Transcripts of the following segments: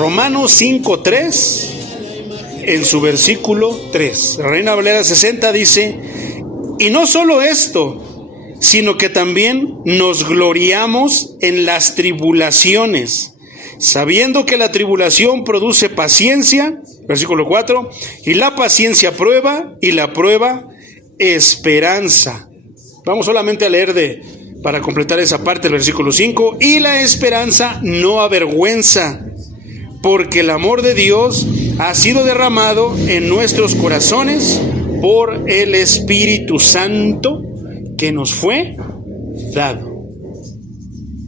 Romanos 5:3, en su versículo 3. Reina Valera 60 dice: y no solo esto, sino que también nos gloriamos en las tribulaciones, sabiendo que la tribulación produce paciencia, versículo 4, y la paciencia prueba, y la prueba esperanza. Vamos solamente a leer para completar esa parte, el versículo 5, y la esperanza no avergüenza, porque el amor de Dios ha sido derramado en nuestros corazones por el Espíritu Santo que nos fue dado.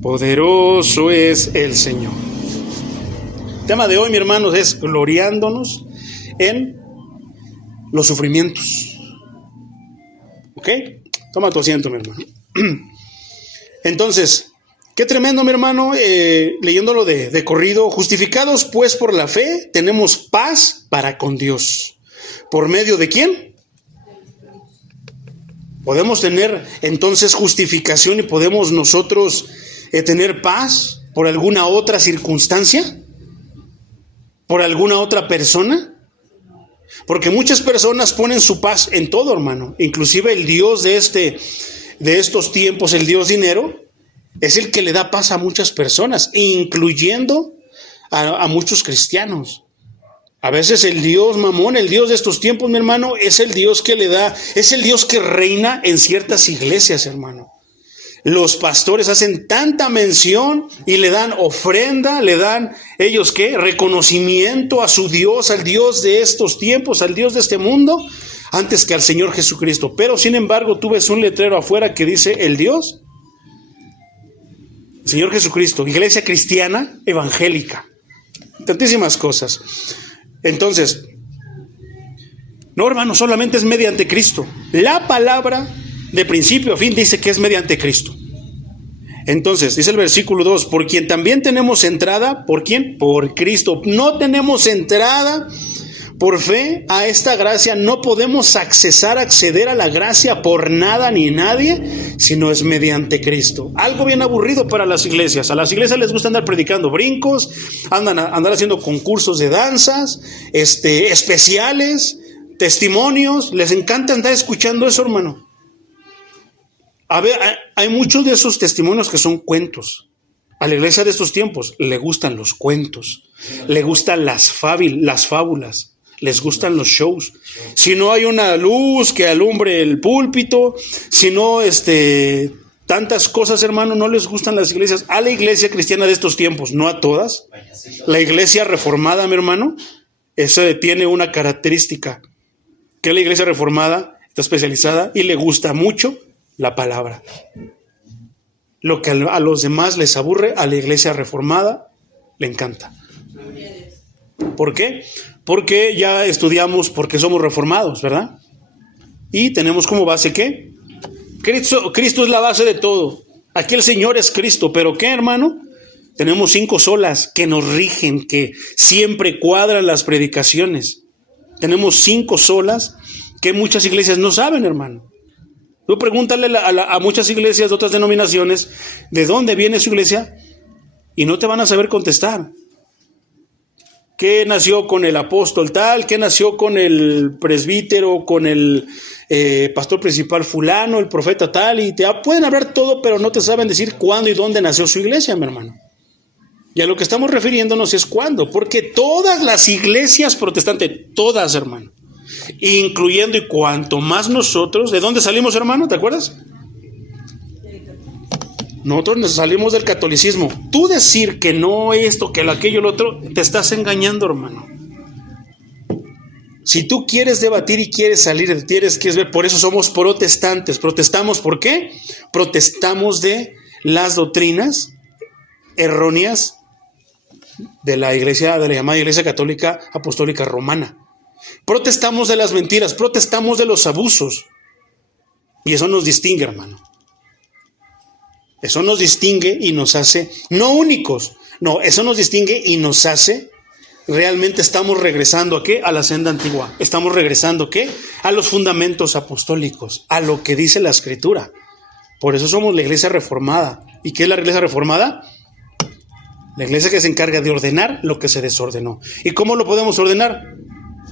Poderoso es el Señor. El tema de hoy, mi hermanos, es gloriándonos en los sufrimientos. ¿Ok? Toma tu asiento, mi hermano. Entonces, qué tremendo, mi hermano, leyéndolo de corrido. Justificados pues por la fe, tenemos paz para con Dios. ¿Por medio de quién? Podemos tener entonces justificación y podemos nosotros tener paz por alguna otra circunstancia, por alguna otra persona. Porque muchas personas ponen su paz en todo, hermano. Inclusive el Dios de estos tiempos, el Dios dinero, es el que le da paz a muchas personas, incluyendo a muchos cristianos. A veces el Dios Mamón, el Dios de estos tiempos, mi hermano, es el Dios que le da, es el Dios que reina en ciertas iglesias, hermano. Los pastores hacen tanta mención y le dan ofrenda, le dan ellos ¿qué? Reconocimiento a su Dios, al Dios de estos tiempos, al Dios de este mundo, antes que al Señor Jesucristo. Pero sin embargo, tú ves un letrero afuera que dice el Dios, Señor Jesucristo, iglesia cristiana evangélica, tantísimas cosas. Entonces, no, hermano, solamente es mediante Cristo. La palabra de principio a fin dice que es mediante Cristo. Entonces, dice el versículo 2, por quien también tenemos entrada, ¿por quién? Por Cristo. No tenemos entrada por fe a esta gracia, no podemos acceder a la gracia por nada ni nadie, sino es mediante Cristo. Algo bien aburrido para las iglesias. A las iglesias les gusta andar predicando brincos, andar haciendo concursos de danzas, especiales, testimonios. Les encanta andar escuchando eso, hermano. A ver, hay muchos de esos testimonios que son cuentos. A la iglesia de estos tiempos le gustan los cuentos, le gustan las fábulas, les gustan los shows. Si no hay una luz que alumbre el púlpito, si no tantas cosas, hermano, no les gustan las iglesias. A la iglesia cristiana de estos tiempos, no a todas. La iglesia reformada, mi hermano, eso tiene una característica, que la iglesia reformada está especializada y le gusta mucho la palabra. Lo que a los demás les aburre, a la iglesia reformada le encanta. ¿Por qué? Porque ya estudiamos porque somos reformados, ¿verdad? Y tenemos como base ¿qué? Cristo es la base de todo. Aquí el Señor es Cristo, pero ¿qué, hermano? Tenemos 5 solas que nos rigen, que siempre cuadran las predicaciones. Tenemos 5 solas que muchas iglesias no saben, hermano. Tú pregúntale a muchas iglesias de otras denominaciones de dónde viene su iglesia y no te van a saber contestar. ¿Qué nació con el apóstol tal? ¿Qué nació con el presbítero, con el pastor principal fulano, el profeta tal? Y te pueden hablar todo, pero no te saben decir cuándo y dónde nació su iglesia, mi hermano. Y a lo que estamos refiriéndonos es cuándo, porque todas las iglesias protestantes, todas, hermano, incluyendo y cuanto más nosotros, ¿de dónde salimos, hermano? ¿Te acuerdas? Nosotros nos salimos del catolicismo. Tú decir que no esto, que lo aquello, lo otro, te estás engañando, hermano. Si tú quieres debatir y quieres salir, quieres ver, por eso somos protestantes. Protestamos, ¿por qué? Protestamos de las doctrinas erróneas de la iglesia, de la llamada Iglesia Católica Apostólica Romana. Protestamos de las mentiras, protestamos de los abusos. Y eso nos distingue, hermano. Eso nos distingue y nos hace, no únicos, no, eso nos distingue y nos hace, realmente estamos regresando ¿a qué? A la senda antigua. Estamos regresando ¿qué? A los fundamentos apostólicos, a lo que dice la Escritura. Por eso somos la iglesia reformada. ¿Y qué es la iglesia reformada? La iglesia que se encarga de ordenar lo que se desordenó. ¿Y cómo lo podemos ordenar?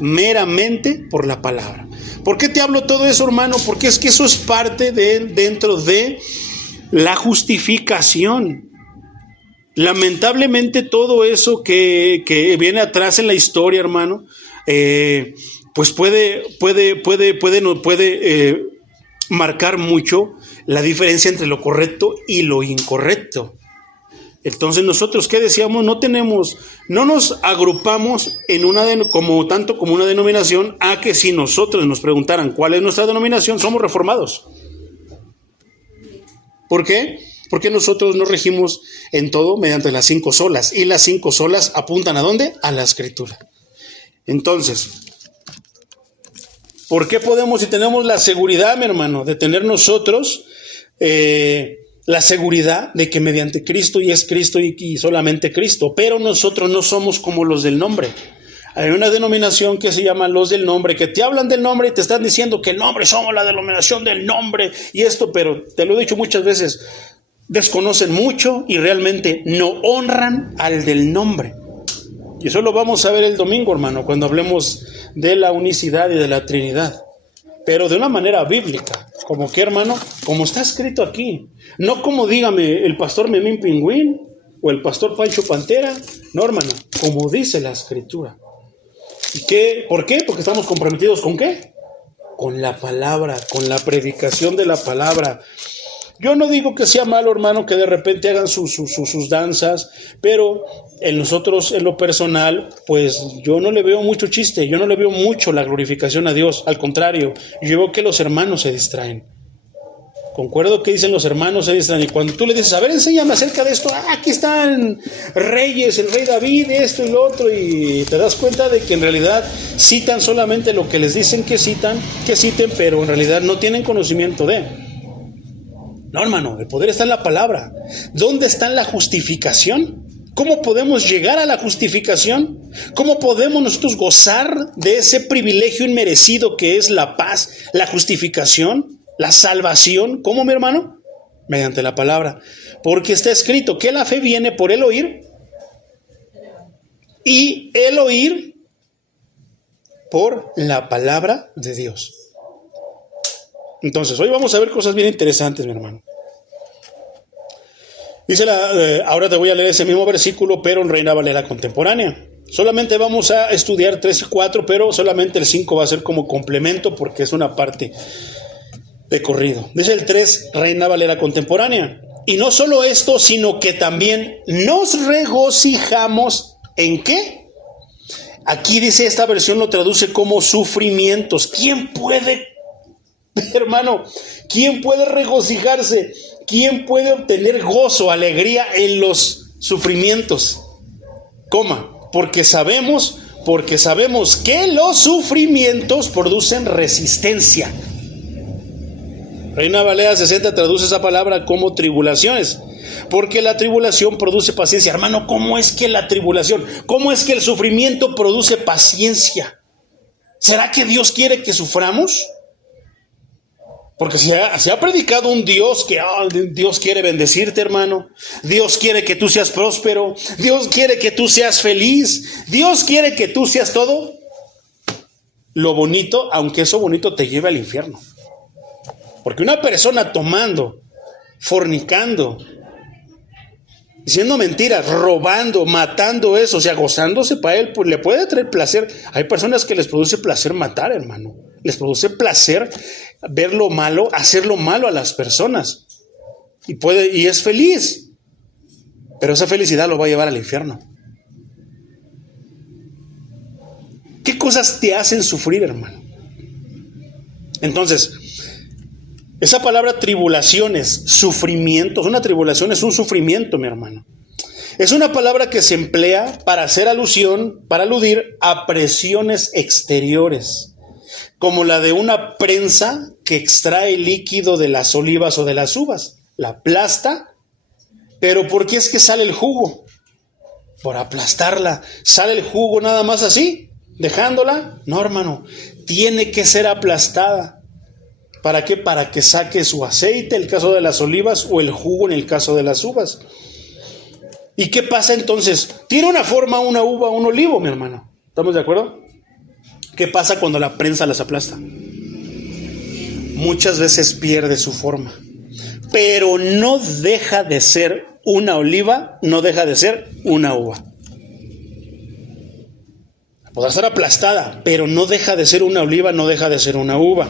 Meramente por la palabra. ¿Por qué te hablo todo eso, hermano? Porque es que eso es parte dentro de la justificación. Lamentablemente todo eso que viene atrás en la historia, hermano, pues puede marcar mucho la diferencia entre lo correcto y lo incorrecto. Entonces nosotros, ¿qué decíamos? No nos agrupamos en como una denominación, a que si nosotros nos preguntaran cuál es nuestra denominación, somos reformados. ¿Por qué? Porque nosotros nos regimos en todo mediante las 5 solas, y las 5 solas apuntan ¿a dónde? A la Escritura. Entonces, ¿por qué podemos y tenemos la seguridad, mi hermano, de tener nosotros la seguridad de que mediante Cristo y es Cristo y solamente Cristo? Pero nosotros no somos como los del nombre. Hay una denominación que se llama los del nombre, que te hablan del nombre y te están diciendo que el nombre, somos la denominación del nombre y esto, pero te lo he dicho muchas veces, desconocen mucho y realmente no honran al del nombre. Y eso lo vamos a ver el domingo, hermano, cuando hablemos de la unicidad y de la Trinidad. Pero de una manera bíblica. ¿Como qué, hermano? Como está escrito aquí. No como dígame el pastor Memín Pingüín o el pastor Pancho Pantera. No, hermano, como dice la Escritura. ¿Y qué? ¿Por qué? Porque estamos comprometidos ¿con qué? Con la palabra, con la predicación de la palabra. Yo no digo que sea malo, hermano, que de repente hagan sus danzas, pero en nosotros, en lo personal, pues yo no le veo mucho chiste, yo no le veo mucho la glorificación a Dios. Al contrario, yo veo que los hermanos se distraen. Concuerdo que dicen los hermanos se distraen. Y cuando tú le dices, a ver, enséñame acerca de esto, aquí están reyes, el rey David, esto y lo otro, y te das cuenta de que en realidad citan solamente lo que les dicen que citen, pero en realidad no tienen conocimiento de. No, hermano, el poder está en la palabra. ¿Dónde está la justificación? ¿Cómo podemos llegar a la justificación? ¿Cómo podemos nosotros gozar de ese privilegio inmerecido que es la paz, la justificación, la salvación? ¿Cómo, mi hermano? Mediante la palabra. Porque está escrito que la fe viene por el oír y el oír por la palabra de Dios. Entonces, hoy vamos a ver cosas bien interesantes, mi hermano. Dice ahora te voy a leer ese mismo versículo, pero en Reina Valera contemporánea. Solamente vamos a estudiar 3 y 4, pero solamente el 5 va a ser como complemento porque es una parte de corrido. Dice el 3, Reina Valera contemporánea. Y no solo esto, sino que también nos regocijamos ¿en qué? Aquí dice, esta versión lo traduce como sufrimientos. ¿Quién puede, hermano, quién puede regocijarse? ¿Quién puede obtener gozo, alegría en los sufrimientos? Porque sabemos que los sufrimientos producen resistencia. Reina Valera 60 traduce esa palabra como tribulaciones, porque la tribulación produce paciencia. Hermano, ¿cómo es que la tribulación, cómo es que el sufrimiento produce paciencia? ¿Será que Dios quiere que suframos? Porque se ha predicado un Dios que Dios quiere bendecirte, hermano. Dios quiere que tú seas próspero. Dios quiere que tú seas feliz. Dios quiere que tú seas todo lo bonito, aunque eso bonito te lleve al infierno. Porque una persona tomando, fornicando, diciendo mentiras, robando, matando eso, o sea, gozándose para él, pues le puede traer placer. Hay personas que les produce placer matar, hermano. Les produce placer ver lo malo, hacer lo malo a las personas. Y es feliz. Pero esa felicidad lo va a llevar al infierno. ¿Qué cosas te hacen sufrir, hermano? Entonces, esa palabra tribulaciones, sufrimientos, una tribulación es un sufrimiento, mi hermano. Es una palabra que se emplea para hacer alusión, para aludir a presiones exteriores, como la de una prensa que extrae líquido de las olivas o de las uvas. La aplasta, pero ¿por qué es que sale el jugo? Por aplastarla. ¿Sale el jugo nada más así, dejándola? No, hermano, tiene que ser aplastada. ¿Para qué? Para que saque su aceite, en el caso de las olivas, o el jugo en el caso de las uvas. ¿Y qué pasa entonces? Tiene una forma una uva, un olivo, mi hermano. ¿Estamos de acuerdo? ¿Qué pasa cuando la prensa las aplasta? Muchas veces pierde su forma. Pero no deja de ser una oliva, no deja de ser una uva. Podrá estar aplastada, pero no deja de ser una oliva, no deja de ser una uva.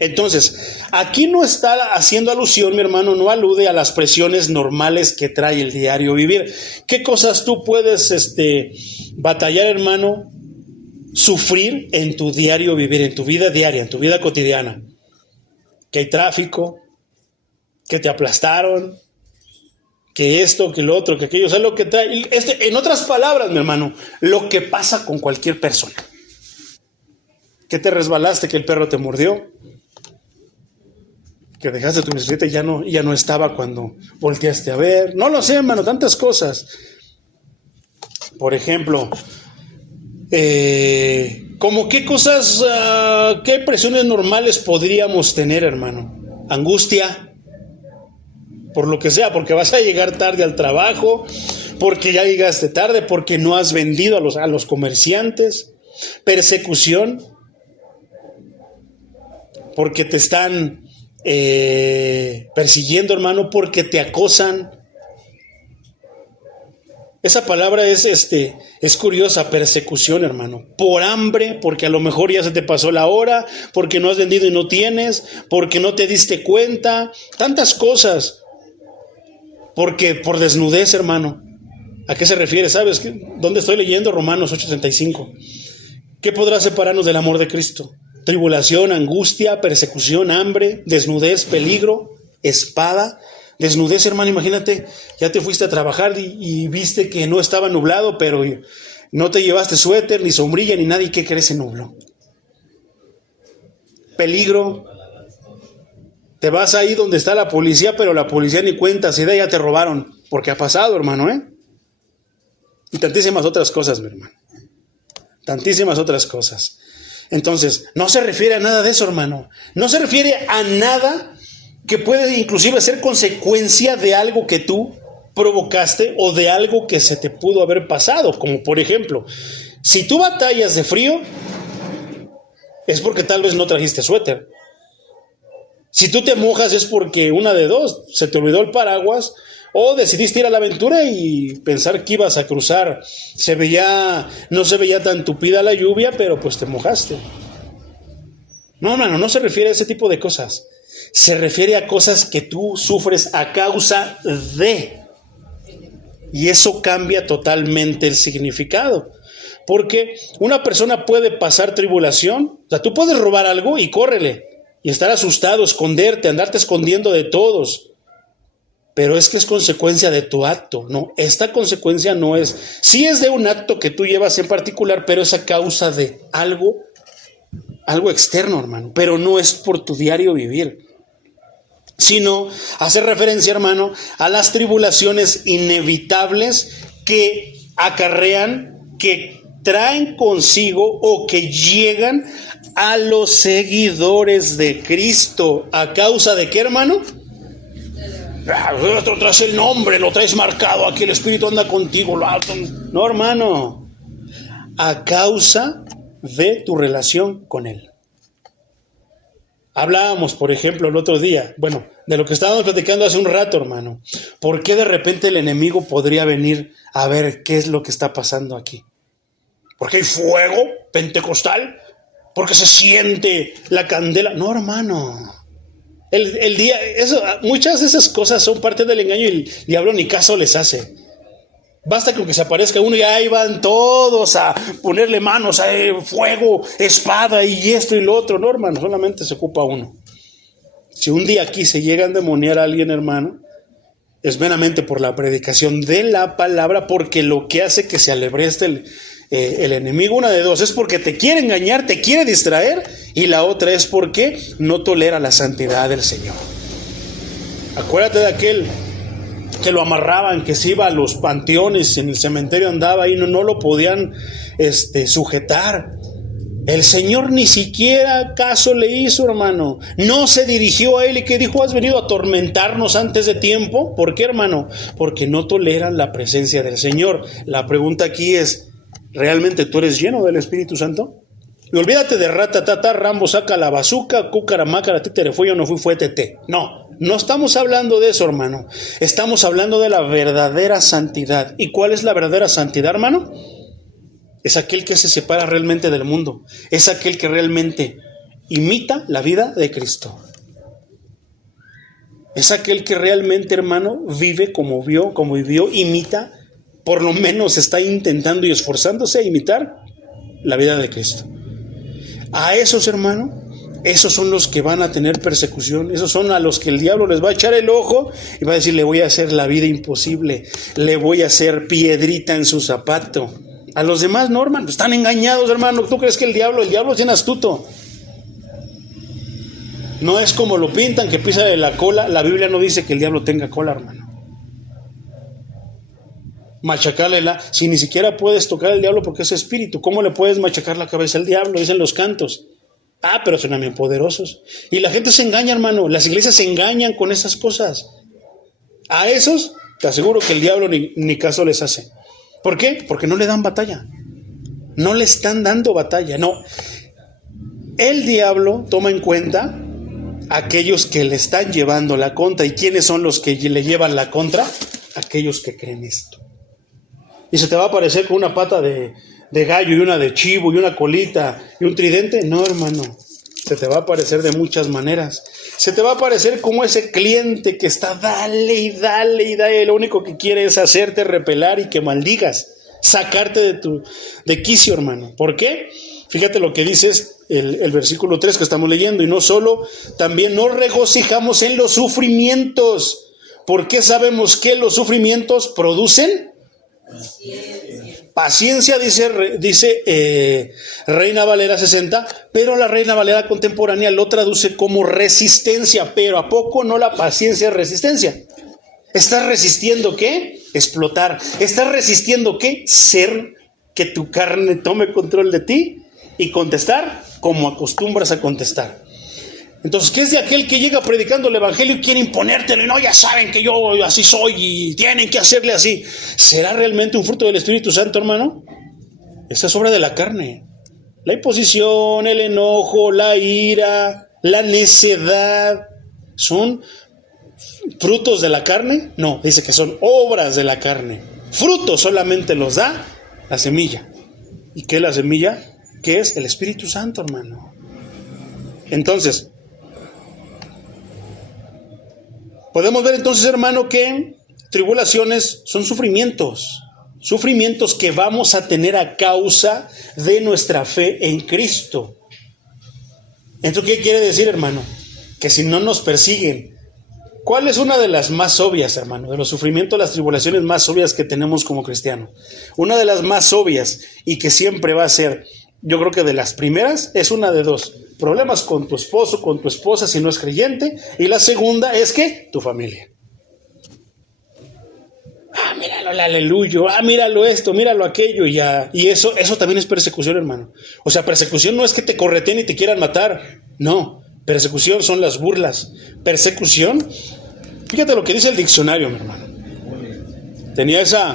Entonces, aquí no está haciendo alusión, mi hermano, no alude a las presiones normales que trae el diario vivir. ¿Qué cosas tú puedes batallar, hermano, sufrir en tu diario vivir, en tu vida diaria, en tu vida cotidiana? Que hay tráfico, que te aplastaron, que esto, que lo otro, que aquello, o sea, lo que trae. En otras palabras, mi hermano, lo que pasa con cualquier persona. Que te resbalaste, que el perro te mordió, que dejaste tu bicicleta y ya no estaba cuando volteaste a ver. No lo sé, hermano, tantas cosas. Por ejemplo, como qué cosas, qué presiones normales podríamos tener, hermano. Angustia, por lo que sea, porque vas a llegar tarde al trabajo, porque ya llegaste tarde, porque no has vendido a los comerciantes. Persecución, porque te están persiguiendo, hermano, porque te acosan. Esa palabra es curiosa, persecución, hermano. Por hambre, porque a lo mejor ya se te pasó la hora, porque no has vendido y no tienes, porque no te diste cuenta, tantas cosas. Porque por desnudez, hermano. ¿A qué se refiere? ¿Sabes dónde estoy leyendo? Romanos 8:35. ¿Qué podrá separarnos del amor de Cristo? Tribulación, angustia, persecución, hambre, desnudez, peligro, espada. Desnudez, hermano, imagínate, ya te fuiste a trabajar y viste que no estaba nublado, pero no te llevaste suéter, ni sombrilla, ni nada, ¿y qué crees? Se nubló. Peligro, te vas ahí donde está la policía, pero la policía ni cuenta, si de ya te robaron, porque ha pasado, hermano, Y tantísimas otras cosas, mi hermano. Tantísimas otras cosas. Entonces, no se refiere a nada de eso, hermano. No se refiere a nada que puede inclusive ser consecuencia de algo que tú provocaste o de algo que se te pudo haber pasado. Como por ejemplo, si tú batallas de frío, es porque tal vez no trajiste suéter. Si tú te mojas es porque una de dos, se te olvidó el paraguas o decidiste ir a la aventura y pensar que ibas a cruzar. No se veía tan tupida la lluvia, pero pues te mojaste. No, hermano, no se refiere a ese tipo de cosas. Se refiere a cosas que tú sufres a causa de. Y eso cambia totalmente el significado. Porque una persona puede pasar tribulación. O sea, tú puedes robar algo y córrele. Y estar asustado, esconderte, andarte escondiendo de todos. Pero es que es consecuencia de tu acto. No, esta consecuencia no es. Sí es de un acto que tú llevas en particular, pero es a causa de algo externo, hermano. Pero no es por tu diario vivir. Sino hace referencia, hermano, a las tribulaciones inevitables que acarrean, que traen consigo o que llegan a los seguidores de Cristo. ¿A causa de qué, hermano? Tú traes el nombre, lo traes marcado, aquí el Espíritu anda contigo. No, hermano. A causa de tu relación con Él. Hablábamos, por ejemplo, el otro día, de lo que estábamos platicando hace un rato, hermano. ¿Por qué de repente el enemigo podría venir a ver qué es lo que está pasando aquí? ¿Porque hay fuego pentecostal? ¿Porque se siente la candela? No, hermano. El día, muchas de esas cosas son parte del engaño y el diablo ni caso les hace. Basta con que se aparezca uno y ahí van todos a ponerle manos, a fuego, espada y esto y lo otro. No, hermano, solamente se ocupa uno. Si un día aquí se llega a endemoniar a alguien, hermano, es meramente por la predicación de la palabra, porque lo que hace que se alebreste el enemigo, una de dos, es porque te quiere engañar, te quiere distraer, y la otra es porque no tolera la santidad del Señor. Acuérdate de aquel que lo amarraban, que se iba a los panteones, en el cementerio andaba ahí, no lo podían sujetar. El Señor ni siquiera caso le hizo, hermano. No se dirigió a él y que dijo, ¿has venido a atormentarnos antes de tiempo? ¿Por qué, hermano? Porque no toleran la presencia del Señor. La pregunta aquí es, ¿realmente tú eres lleno del Espíritu Santo? Y olvídate de ratatata, Rambo saca la bazuca, cucaramácara, títere fue, yo no fui, fue tete. No, no estamos hablando de eso, hermano. Estamos hablando de la verdadera santidad. ¿Y cuál es la verdadera santidad, hermano? Es aquel que se separa realmente del mundo. Es aquel que realmente imita la vida de Cristo. Es aquel que realmente, hermano, vive como vivió, imita, por lo menos está intentando y esforzándose a imitar la vida de Cristo. A esos, hermano, esos son los que van a tener persecución. Esos son a los que el diablo les va a echar el ojo y va a decir, le voy a hacer la vida imposible. Le voy a hacer piedrita en su zapato. A los demás no, hermano, están engañados, hermano. ¿Tú crees que el diablo es bien astuto? No es como lo pintan, que pisa de la cola. La Biblia no dice que el diablo tenga cola, hermano. Machacarle si ni siquiera puedes tocar al diablo porque es espíritu, ¿cómo le puedes machacar la cabeza al diablo? Dicen los cantos. Pero suenan bien poderosos. Y la gente se engaña, hermano. Las iglesias se engañan con esas cosas. A esos, te aseguro que el diablo ni caso les hace. ¿Por qué? Porque no le dan batalla. No le están dando batalla, no. El diablo toma en cuenta a aquellos que le están llevando la contra. ¿Y quiénes son los que le llevan la contra? Aquellos que creen esto. ¿Y se te va a aparecer con una pata de gallo y una de chivo y una colita y un tridente? No, hermano. Se te va a aparecer de muchas maneras. Se te va a aparecer como ese cliente que está dale y dale y dale. Lo único que quiere es hacerte repelar y que maldigas. Sacarte de quicio, hermano. ¿Por qué? Fíjate lo que dice el versículo 3 que estamos leyendo. Y no solo, también nos regocijamos en los sufrimientos. ¿Por qué sabemos que los sufrimientos producen? Paciencia, dice Reina Valera 60, pero la Reina Valera contemporánea lo traduce como resistencia. Pero ¿a poco no la paciencia es resistencia? ¿Estás resistiendo qué? Explotar. ¿Estás resistiendo qué? Que tu carne tome control de ti y contestar como acostumbras a contestar. Entonces, ¿qué es de aquel que llega predicando el evangelio y quiere imponértelo? Y no, ya saben que yo así soy y tienen que hacerle así. ¿Será realmente un fruto del Espíritu Santo, hermano? Esa es obra de la carne. La imposición, el enojo, la ira, la necedad, ¿son frutos de la carne? No, dice que son obras de la carne. Frutos solamente los da la semilla. ¿Y qué es la semilla? ¿Qué es? El Espíritu Santo, hermano. Entonces, podemos ver entonces, hermano, que tribulaciones son sufrimientos que vamos a tener a causa de nuestra fe en Cristo. Entonces, ¿qué quiere decir, hermano? Que si no nos persiguen, ¿cuál es una de las más obvias, hermano? De los sufrimientos, las tribulaciones más obvias que tenemos como cristianos. Una de las más obvias y que siempre va a ser, yo creo que de las primeras, es una de dos. Problemas con tu esposo, con tu esposa si no es creyente. Y la segunda es que tu familia. Míralo el aleluyo. Míralo esto, míralo aquello. Y eso también es persecución, hermano. O sea, persecución no es que te correteen y te quieran matar. No, persecución son las burlas. Persecución, fíjate lo que dice el diccionario, mi hermano. Tenía esa...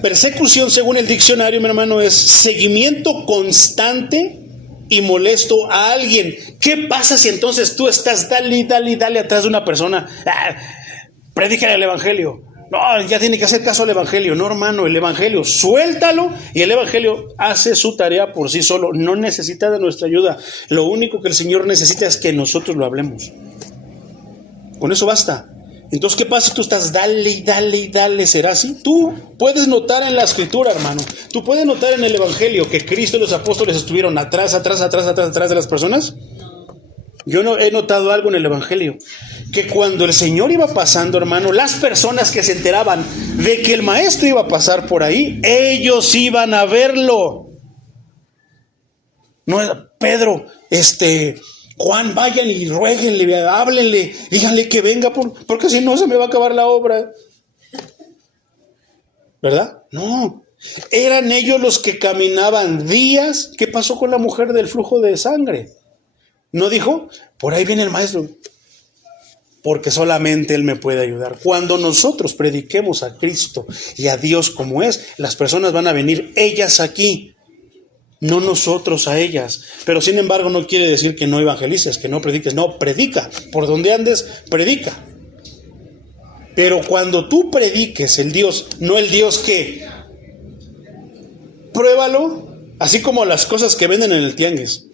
Persecución, según el diccionario, mi hermano, es seguimiento constante y molesto a alguien. ¿Qué pasa si entonces tú estás dale atrás de una persona? Predícale el evangelio. No, ya tiene que hacer caso al evangelio. No, hermano, el evangelio, suéltalo y el evangelio hace su tarea por sí solo. No necesita de nuestra ayuda. Lo único que el Señor necesita es que nosotros lo hablemos. Con eso basta. Entonces, ¿qué pasa si tú estás dale? ¿Será así? Tú puedes notar en la escritura, hermano. Tú puedes notar en el evangelio que Cristo y los apóstoles estuvieron atrás de las personas. Yo no he notado algo en el evangelio. Que cuando el Señor iba pasando, hermano, las personas que se enteraban de que el maestro iba a pasar por ahí, ellos iban a verlo. No era Pedro, Juan, vayan y ruéguenle, háblenle, díganle que venga, porque si no se me va a acabar la obra. ¿Verdad? No, Eran ellos los que caminaban días. ¿Qué pasó con la mujer del flujo de sangre? ¿No dijo? Por ahí viene el maestro. Porque solamente Él me puede ayudar. Cuando nosotros prediquemos a Cristo y a Dios como es, las personas van a venir ellas aquí, no nosotros a ellas. Pero sin embargo no quiere decir que no evangelices, que no prediques. No, predica. Por donde andes, predica. Pero cuando tú prediques el Dios, no el Dios que... Pruébalo, así como las cosas que venden en el tianguis.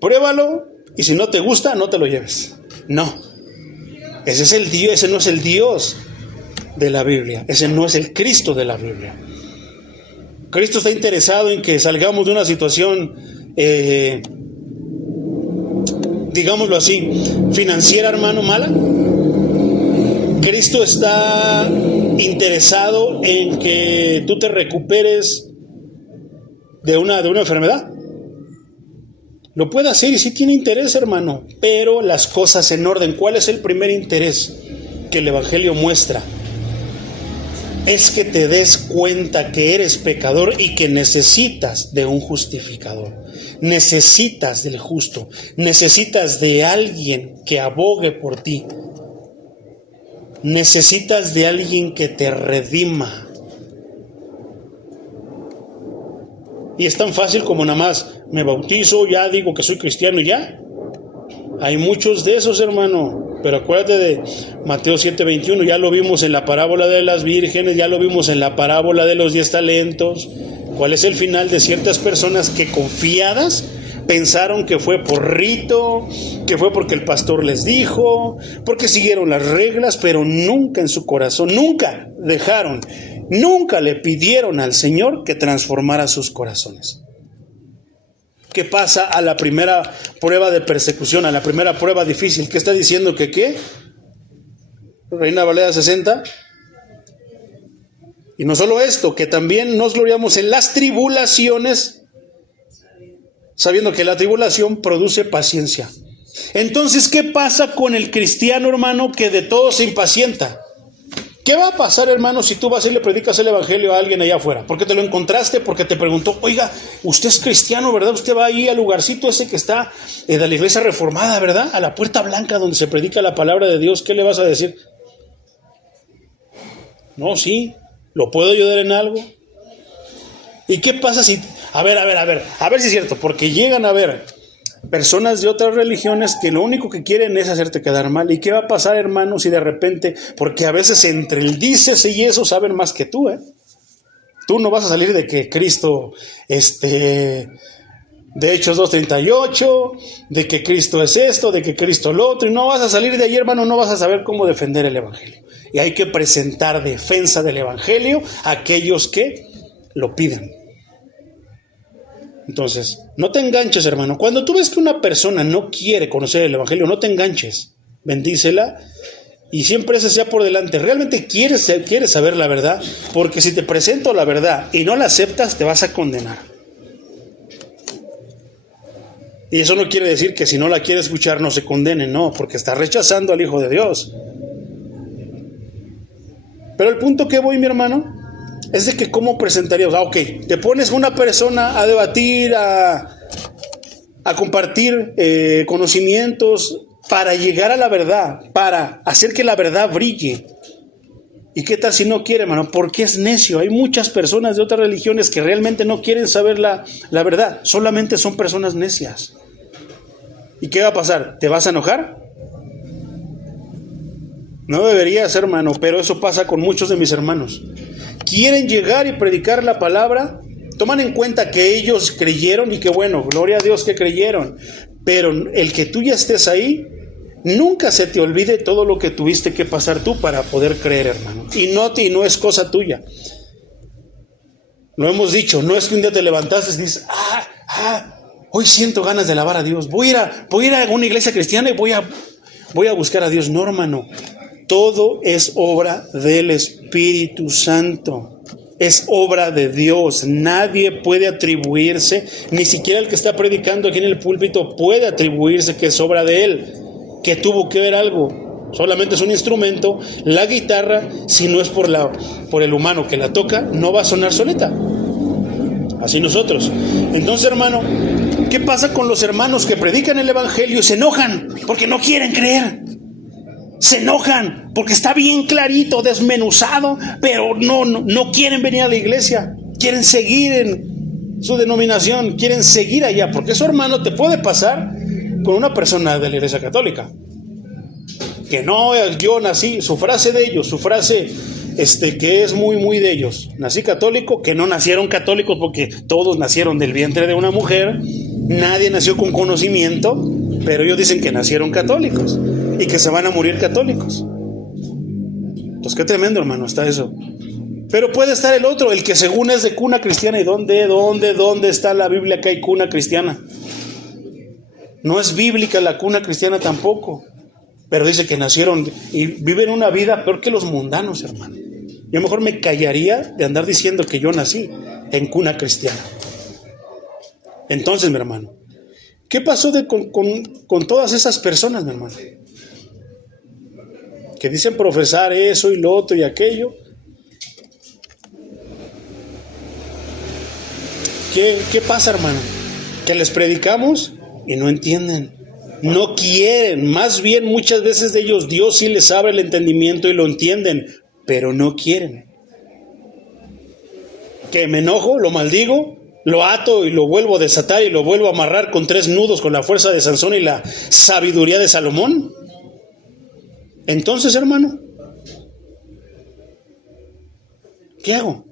Pruébalo y si no te gusta, no te lo lleves. No. Ese es el Dios, ese no es el Dios de la Biblia. Ese no es el Cristo de la Biblia. Cristo está interesado en que salgamos de una situación, digámoslo así, financiera, hermano, mala. Cristo está interesado en que tú te recuperes de una enfermedad. Lo puede hacer y sí tiene interés, hermano, pero las cosas en orden. ¿Cuál es el primer interés que el Evangelio muestra? Es que te des cuenta que eres pecador y que necesitas de un justificador. Necesitas del justo. Necesitas de alguien que abogue por ti. Necesitas de alguien que te redima. Y es tan fácil como nada más me bautizo, ya digo que soy cristiano y ya. Hay muchos de esos, hermano. Pero acuérdate de Mateo 7:21, ya lo vimos en la parábola de las vírgenes, ya lo vimos en la parábola de los 10 talentos. ¿Cuál es el final de ciertas personas que confiadas pensaron que fue por rito, que fue porque el pastor les dijo, porque siguieron las reglas, pero nunca en su corazón, nunca dejaron, nunca le pidieron al Señor que transformara sus corazones? ¿Qué pasa a la primera prueba de persecución, a la primera prueba difícil? ¿Qué está diciendo que qué? Reina Valera 60. Y no solo esto, que también nos gloriamos en las tribulaciones, sabiendo que la tribulación produce paciencia. Entonces, ¿qué pasa con el cristiano, hermano, que de todo se impacienta? ¿Qué va a pasar, hermano, si tú vas y le predicas el evangelio a alguien allá afuera? Porque te lo encontraste, porque te preguntó, oiga, usted es cristiano, ¿verdad? Usted va ahí al lugarcito ese que está de la iglesia reformada, ¿verdad? A la puerta blanca donde se predica la palabra de Dios. ¿Qué le vas a decir? No, sí, ¿lo puedo ayudar en algo? ¿Y qué pasa si... A ver si es cierto, porque llegan a ver personas de otras religiones que lo único que quieren es hacerte quedar mal. ¿Y qué va a pasar, hermano, si de repente, porque a veces entre el dícese y eso saben más que tú, Tú no vas a salir de que Cristo, de Hechos 2:38, de que Cristo es esto, de que Cristo lo otro, y no vas a salir de ahí, hermano, no vas a saber cómo defender el evangelio. Y hay que presentar defensa del evangelio a aquellos que lo piden. Entonces, no te enganches, hermano. Cuando tú ves que una persona no quiere conocer el evangelio, no te enganches. Bendícela y siempre ese sea por delante. ¿Realmente quieres saber la verdad? Porque si te presento la verdad y no la aceptas, te vas a condenar. Y eso no quiere decir que si no la quiere escuchar no se condene, no, porque está rechazando al Hijo de Dios. Pero el punto que voy, mi hermano, es de que cómo presentaríamos. Ok, te pones una persona a debatir, a compartir conocimientos para llegar a la verdad, para hacer que la verdad brille. ¿Y qué tal si no quiere, hermano? Porque es necio. Hay muchas personas de otras religiones que realmente no quieren saber la verdad. Solamente son personas necias. ¿Y qué va a pasar? ¿Te vas a enojar? No deberías, hermano, pero eso pasa con muchos de mis hermanos. Quieren llegar y predicar la palabra, toman en cuenta que ellos creyeron y que bueno, gloria a Dios que creyeron, pero el que tú ya estés ahí, nunca se te olvide todo lo que tuviste que pasar tú para poder creer, hermano. Y no es cosa tuya. Lo hemos dicho, no es que un día te levantaste y dices, hoy siento ganas de alabar a Dios, voy a ir a una iglesia cristiana y voy a buscar a Dios. No, hermano. Todo es obra del Espíritu Santo. Es obra de Dios. Nadie puede atribuirse, ni siquiera el que está predicando aquí en el púlpito puede atribuirse que es obra de él, que tuvo que ver algo. Solamente es un instrumento. La guitarra, si no es por el humano que la toca, no va a sonar solita. Así nosotros. Entonces, hermano, ¿qué pasa con los hermanos que predican el evangelio y se enojan porque no quieren creer? Se enojan porque está bien clarito, desmenuzado, pero no quieren venir a la iglesia. Quieren seguir en su denominación, quieren seguir allá, porque eso, hermano, te puede pasar con una persona de la iglesia católica. Que no, yo nací, su frase de ellos, su frase que es muy, muy de ellos. Nací católico, que no nacieron católicos porque todos nacieron del vientre de una mujer. Nadie nació con conocimiento, pero ellos dicen que nacieron católicos y que se van a morir católicos. Pues qué tremendo, hermano, está eso. Pero puede estar el otro, el que según es de cuna cristiana. ¿Y dónde está la Biblia que hay cuna cristiana? No es bíblica la cuna cristiana tampoco. Pero dice que nacieron y viven una vida peor que los mundanos, hermano. Yo mejor me callaría de andar diciendo que yo nací en cuna cristiana. Entonces, mi hermano, ¿qué pasó con todas esas personas, mi hermano? Que dicen profesar eso y lo otro y aquello. ¿Qué pasa, hermano? Que les predicamos y no entienden. No quieren, más bien muchas veces de ellos Dios sí les abre el entendimiento y lo entienden, pero no quieren. Que me enojo, lo maldigo, lo ato y lo vuelvo a desatar y lo vuelvo a amarrar con 3 nudos con la fuerza de Sansón y la sabiduría de Salomón. Entonces, hermano, ¿qué hago?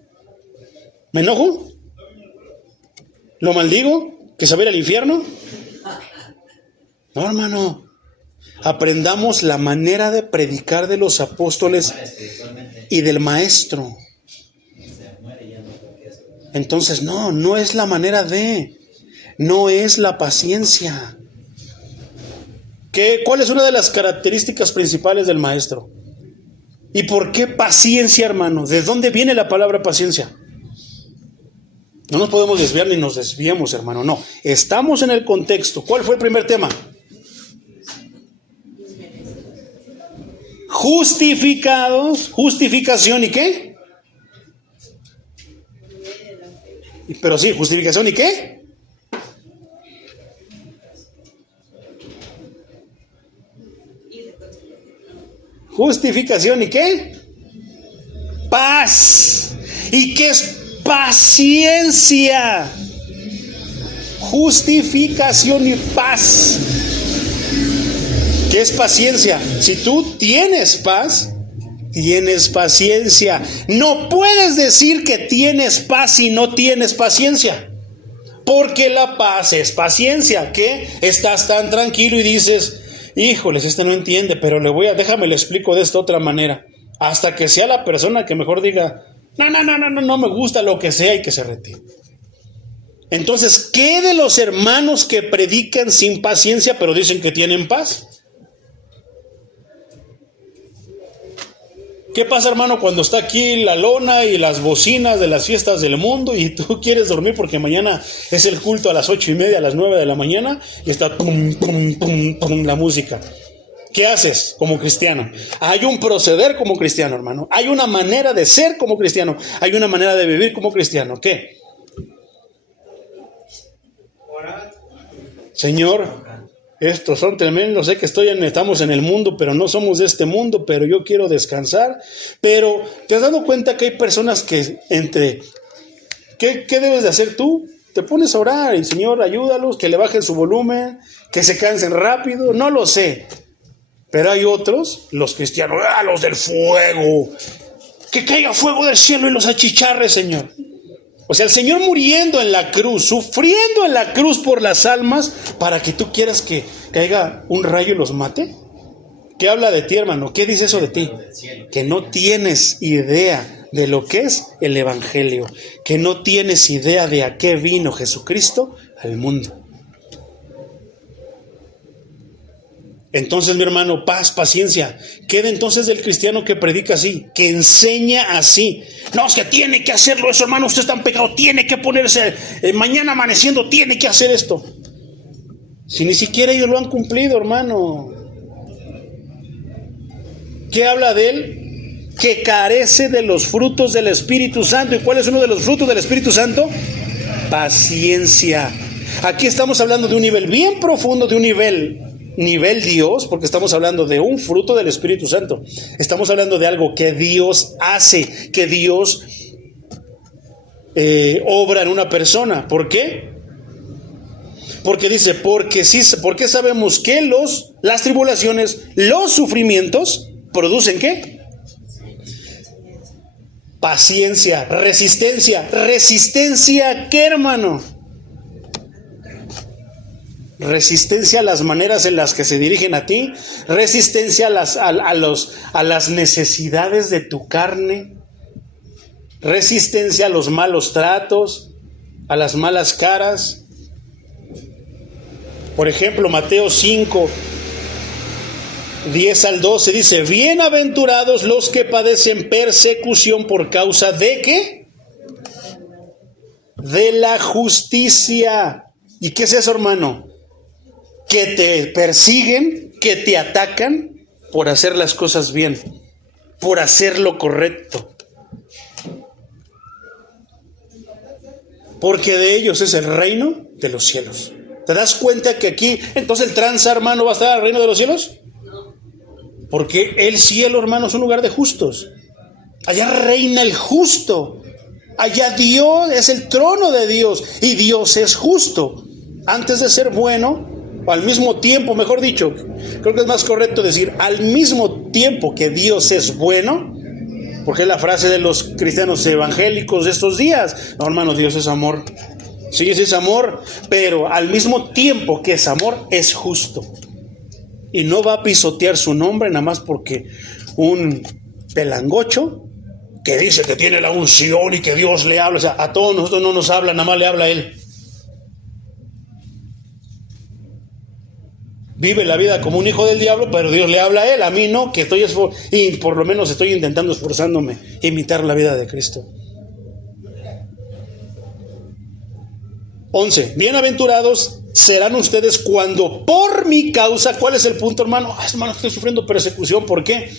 ¿Me enojo? ¿Lo maldigo? ¿Que se va a ir al infierno? No, hermano, aprendamos la manera de predicar de los apóstoles y del maestro. Entonces, no es la manera no es la paciencia. ¿Cuál es una de las características principales del maestro? ¿Y por qué paciencia, hermano? ¿De dónde viene la palabra paciencia? No nos podemos desviar ni nos desviamos, hermano, no. Estamos en el contexto. ¿Cuál fue el primer tema? Justificados, justificación, ¿y qué? Pero sí, justificación, ¿y qué? Justificación, ¿y qué? Paz. ¿Y qué es paciencia? Justificación y paz. ¿Qué es paciencia? Si tú tienes paz, tienes paciencia. No puedes decir que tienes paz si no tienes paciencia. Porque la paz es paciencia. ¿Qué? Estás tan tranquilo y dices, híjoles, no entiende, pero déjame le explico de esta otra manera. Hasta que sea la persona que mejor diga, no me gusta lo que sea y que se retire. Entonces, ¿qué de los hermanos que predican sin paciencia pero dicen que tienen paz? ¿Qué pasa, hermano, cuando está aquí la lona y las bocinas de las fiestas del mundo y tú quieres dormir porque mañana es el culto a las 8:30, a las 9 de la mañana y está pum, pum, pum, pum, la música? ¿Qué haces como cristiano? Hay un proceder como cristiano, hermano. Hay una manera de ser como cristiano. Hay una manera de vivir como cristiano. ¿Qué? Señor, estos son tremendos, sé que estamos en el mundo, pero no somos de este mundo, pero yo quiero descansar. Pero, ¿te has dado cuenta que hay personas que ¿qué debes de hacer tú? Te pones a orar y Señor, ayúdalos, que le bajen su volumen, que se cansen rápido, no lo sé. Pero hay otros, los cristianos, los del fuego, que caiga fuego del cielo y los achicharre, Señor. O sea, el Señor muriendo en la cruz, sufriendo en la cruz por las almas, para que tú quieras que caiga un rayo y los mate. ¿Qué habla de ti, hermano? ¿Qué dice eso de ti? Que no tienes idea de lo que es el evangelio, que no tienes idea de a qué vino Jesucristo al mundo. Entonces, mi hermano, paz, paciencia. Queda entonces del cristiano que predica así, que enseña así. No, es que tiene que hacerlo eso, hermano, usted está en pecado, tiene que ponerse, mañana amaneciendo, tiene que hacer esto. Si ni siquiera ellos lo han cumplido, hermano. ¿Qué habla de él? Que carece de los frutos del Espíritu Santo. ¿Y cuál es uno de los frutos del Espíritu Santo? paciencia. Aquí estamos hablando de un nivel bien profundo, de un nivel Dios, porque estamos hablando de un fruto del Espíritu Santo. Estamos hablando de algo que Dios hace, que Dios obra en una persona. ¿Por qué? Porque dice, porque sabemos que las tribulaciones, los sufrimientos, ¿producen qué? Paciencia, resistencia. ¿Resistencia a qué, hermano? Resistencia a las maneras en las que se dirigen a ti, resistencia a las necesidades de tu carne, resistencia a los malos tratos, a las malas caras. Por ejemplo, Mateo 5, 10 al 12 dice, bienaventurados los que padecen persecución por causa de ¿qué? De la justicia. ¿Y qué es eso, hermano? Que te persiguen, que te atacan por hacer las cosas bien, por hacer lo correcto. Porque de ellos es el reino de los cielos. ¿Te das cuenta que aquí, entonces el tranza, hermano, va a estar al reino de los cielos? Porque el cielo, hermano, es un lugar de justos. Allá reina el justo. Allá Dios es el trono de Dios y Dios es justo. Antes de ser bueno, o al mismo tiempo, mejor dicho, creo que es más correcto decir, al mismo tiempo que Dios es bueno, porque es la frase de los cristianos evangélicos de estos días. No, hermano, Dios es amor. Sí, es amor, pero al mismo tiempo que es amor, es justo. Y no va a pisotear su nombre nada más porque un pelangocho que dice que tiene la unción y que Dios le habla. O sea, a todos nosotros no nos habla, nada más le habla a Él. Vive la vida como un hijo del diablo, pero Dios le habla a él, a mí no, que y por lo menos estoy intentando esforzándome a imitar la vida de Cristo. 11. Bienaventurados serán ustedes cuando por mi causa, ¿cuál es el punto, hermano? Hermano, estoy sufriendo persecución, ¿por qué?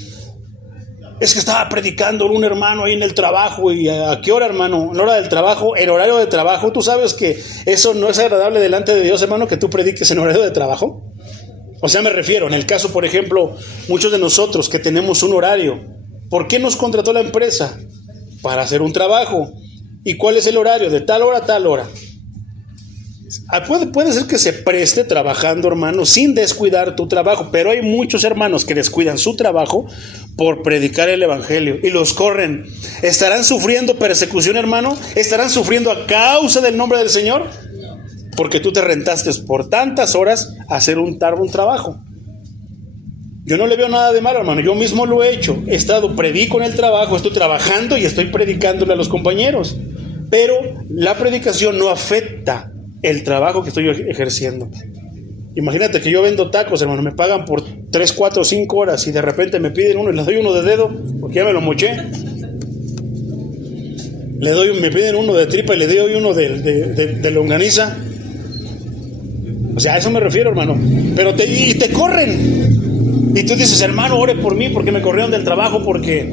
Es que estaba predicando un hermano ahí en el trabajo. ¿Y a qué hora, hermano? ¿En la hora del trabajo? ¿En horario de trabajo? ¿Tú sabes que eso no es agradable delante de Dios, hermano, que tú prediques en horario de trabajo? O sea, me refiero, en el caso, por ejemplo, muchos de nosotros que tenemos un horario, ¿por qué nos contrató la empresa? Para hacer un trabajo. ¿Y cuál es el horario? De tal hora a tal hora. Puede ser que se preste trabajando, hermano, sin descuidar tu trabajo, pero hay muchos hermanos que descuidan su trabajo por predicar el evangelio y los corren. ¿Estarán sufriendo persecución, hermano? ¿Estarán sufriendo a causa del nombre del Señor? Porque tú te rentaste por tantas horas a hacer un trabajo. Yo no le veo nada de malo, hermano. Yo mismo lo he hecho. Predico en el trabajo, estoy trabajando y estoy predicándole a los compañeros. Pero la predicación no afecta el trabajo que estoy ejerciendo. Imagínate que yo vendo tacos, hermano. Me pagan por 3, 4, 5 horas y de repente me piden uno y les doy uno de dedo porque ya me lo moché. Me piden uno de tripa y le doy uno de longaniza. O sea, a eso me refiero, hermano. Pero te corren. Y tú dices, hermano, ore por mí porque me corrieron del trabajo porque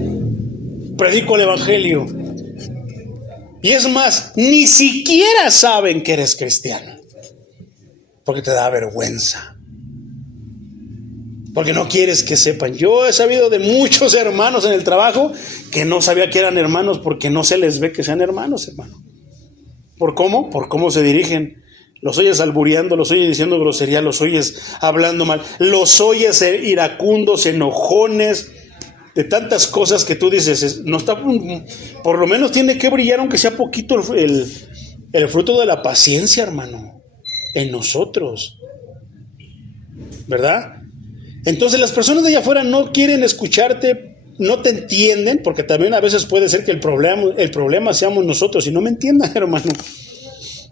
predico el evangelio. Y es más, ni siquiera saben que eres cristiano. Porque te da vergüenza. Porque no quieres que sepan. Yo he sabido de muchos hermanos en el trabajo que no sabía que eran hermanos porque no se les ve que sean hermanos, hermano. ¿Por cómo? Por cómo se dirigen. Los oyes albureando, los oyes diciendo grosería, los oyes hablando mal, los oyes iracundos, enojones, de tantas cosas que tú dices, no está, por lo menos tiene que brillar aunque sea poquito el fruto de la paciencia, hermano, en nosotros, ¿verdad? Entonces las personas de allá afuera no quieren escucharte, no te entienden, porque también a veces puede ser que el problema seamos nosotros y no me entiendan, hermano.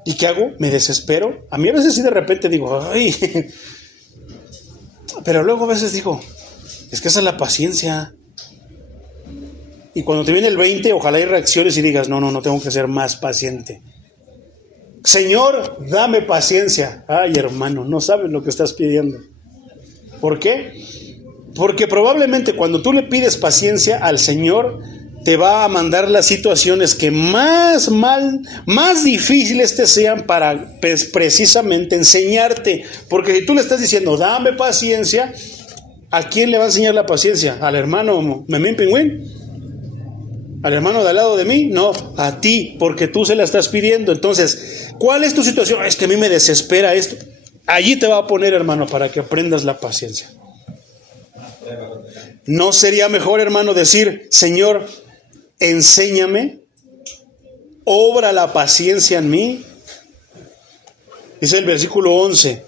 ¿Y qué hago? Me desespero. A mí a veces sí de repente digo, ay, pero luego a veces digo, es que esa es la paciencia. Y cuando te viene el 20, ojalá y reacciones y digas, no tengo que ser más paciente. Señor, dame paciencia. Ay, hermano, no sabes lo que estás pidiendo. ¿Por qué? Porque probablemente cuando tú le pides paciencia al Señor, te va a mandar las situaciones que más difíciles te sean para precisamente enseñarte. Porque si tú le estás diciendo, dame paciencia, ¿a quién le va a enseñar la paciencia? ¿Al hermano Memín Pingüín? ¿Al hermano de al lado de mí? No, a ti, porque tú se la estás pidiendo. Entonces, ¿cuál es tu situación? Es que a mí me desespera esto. Allí te va a poner, hermano, para que aprendas la paciencia. ¿No sería mejor, hermano, decir, Señor, enséñame, obra la paciencia en mí? Dice el versículo 11,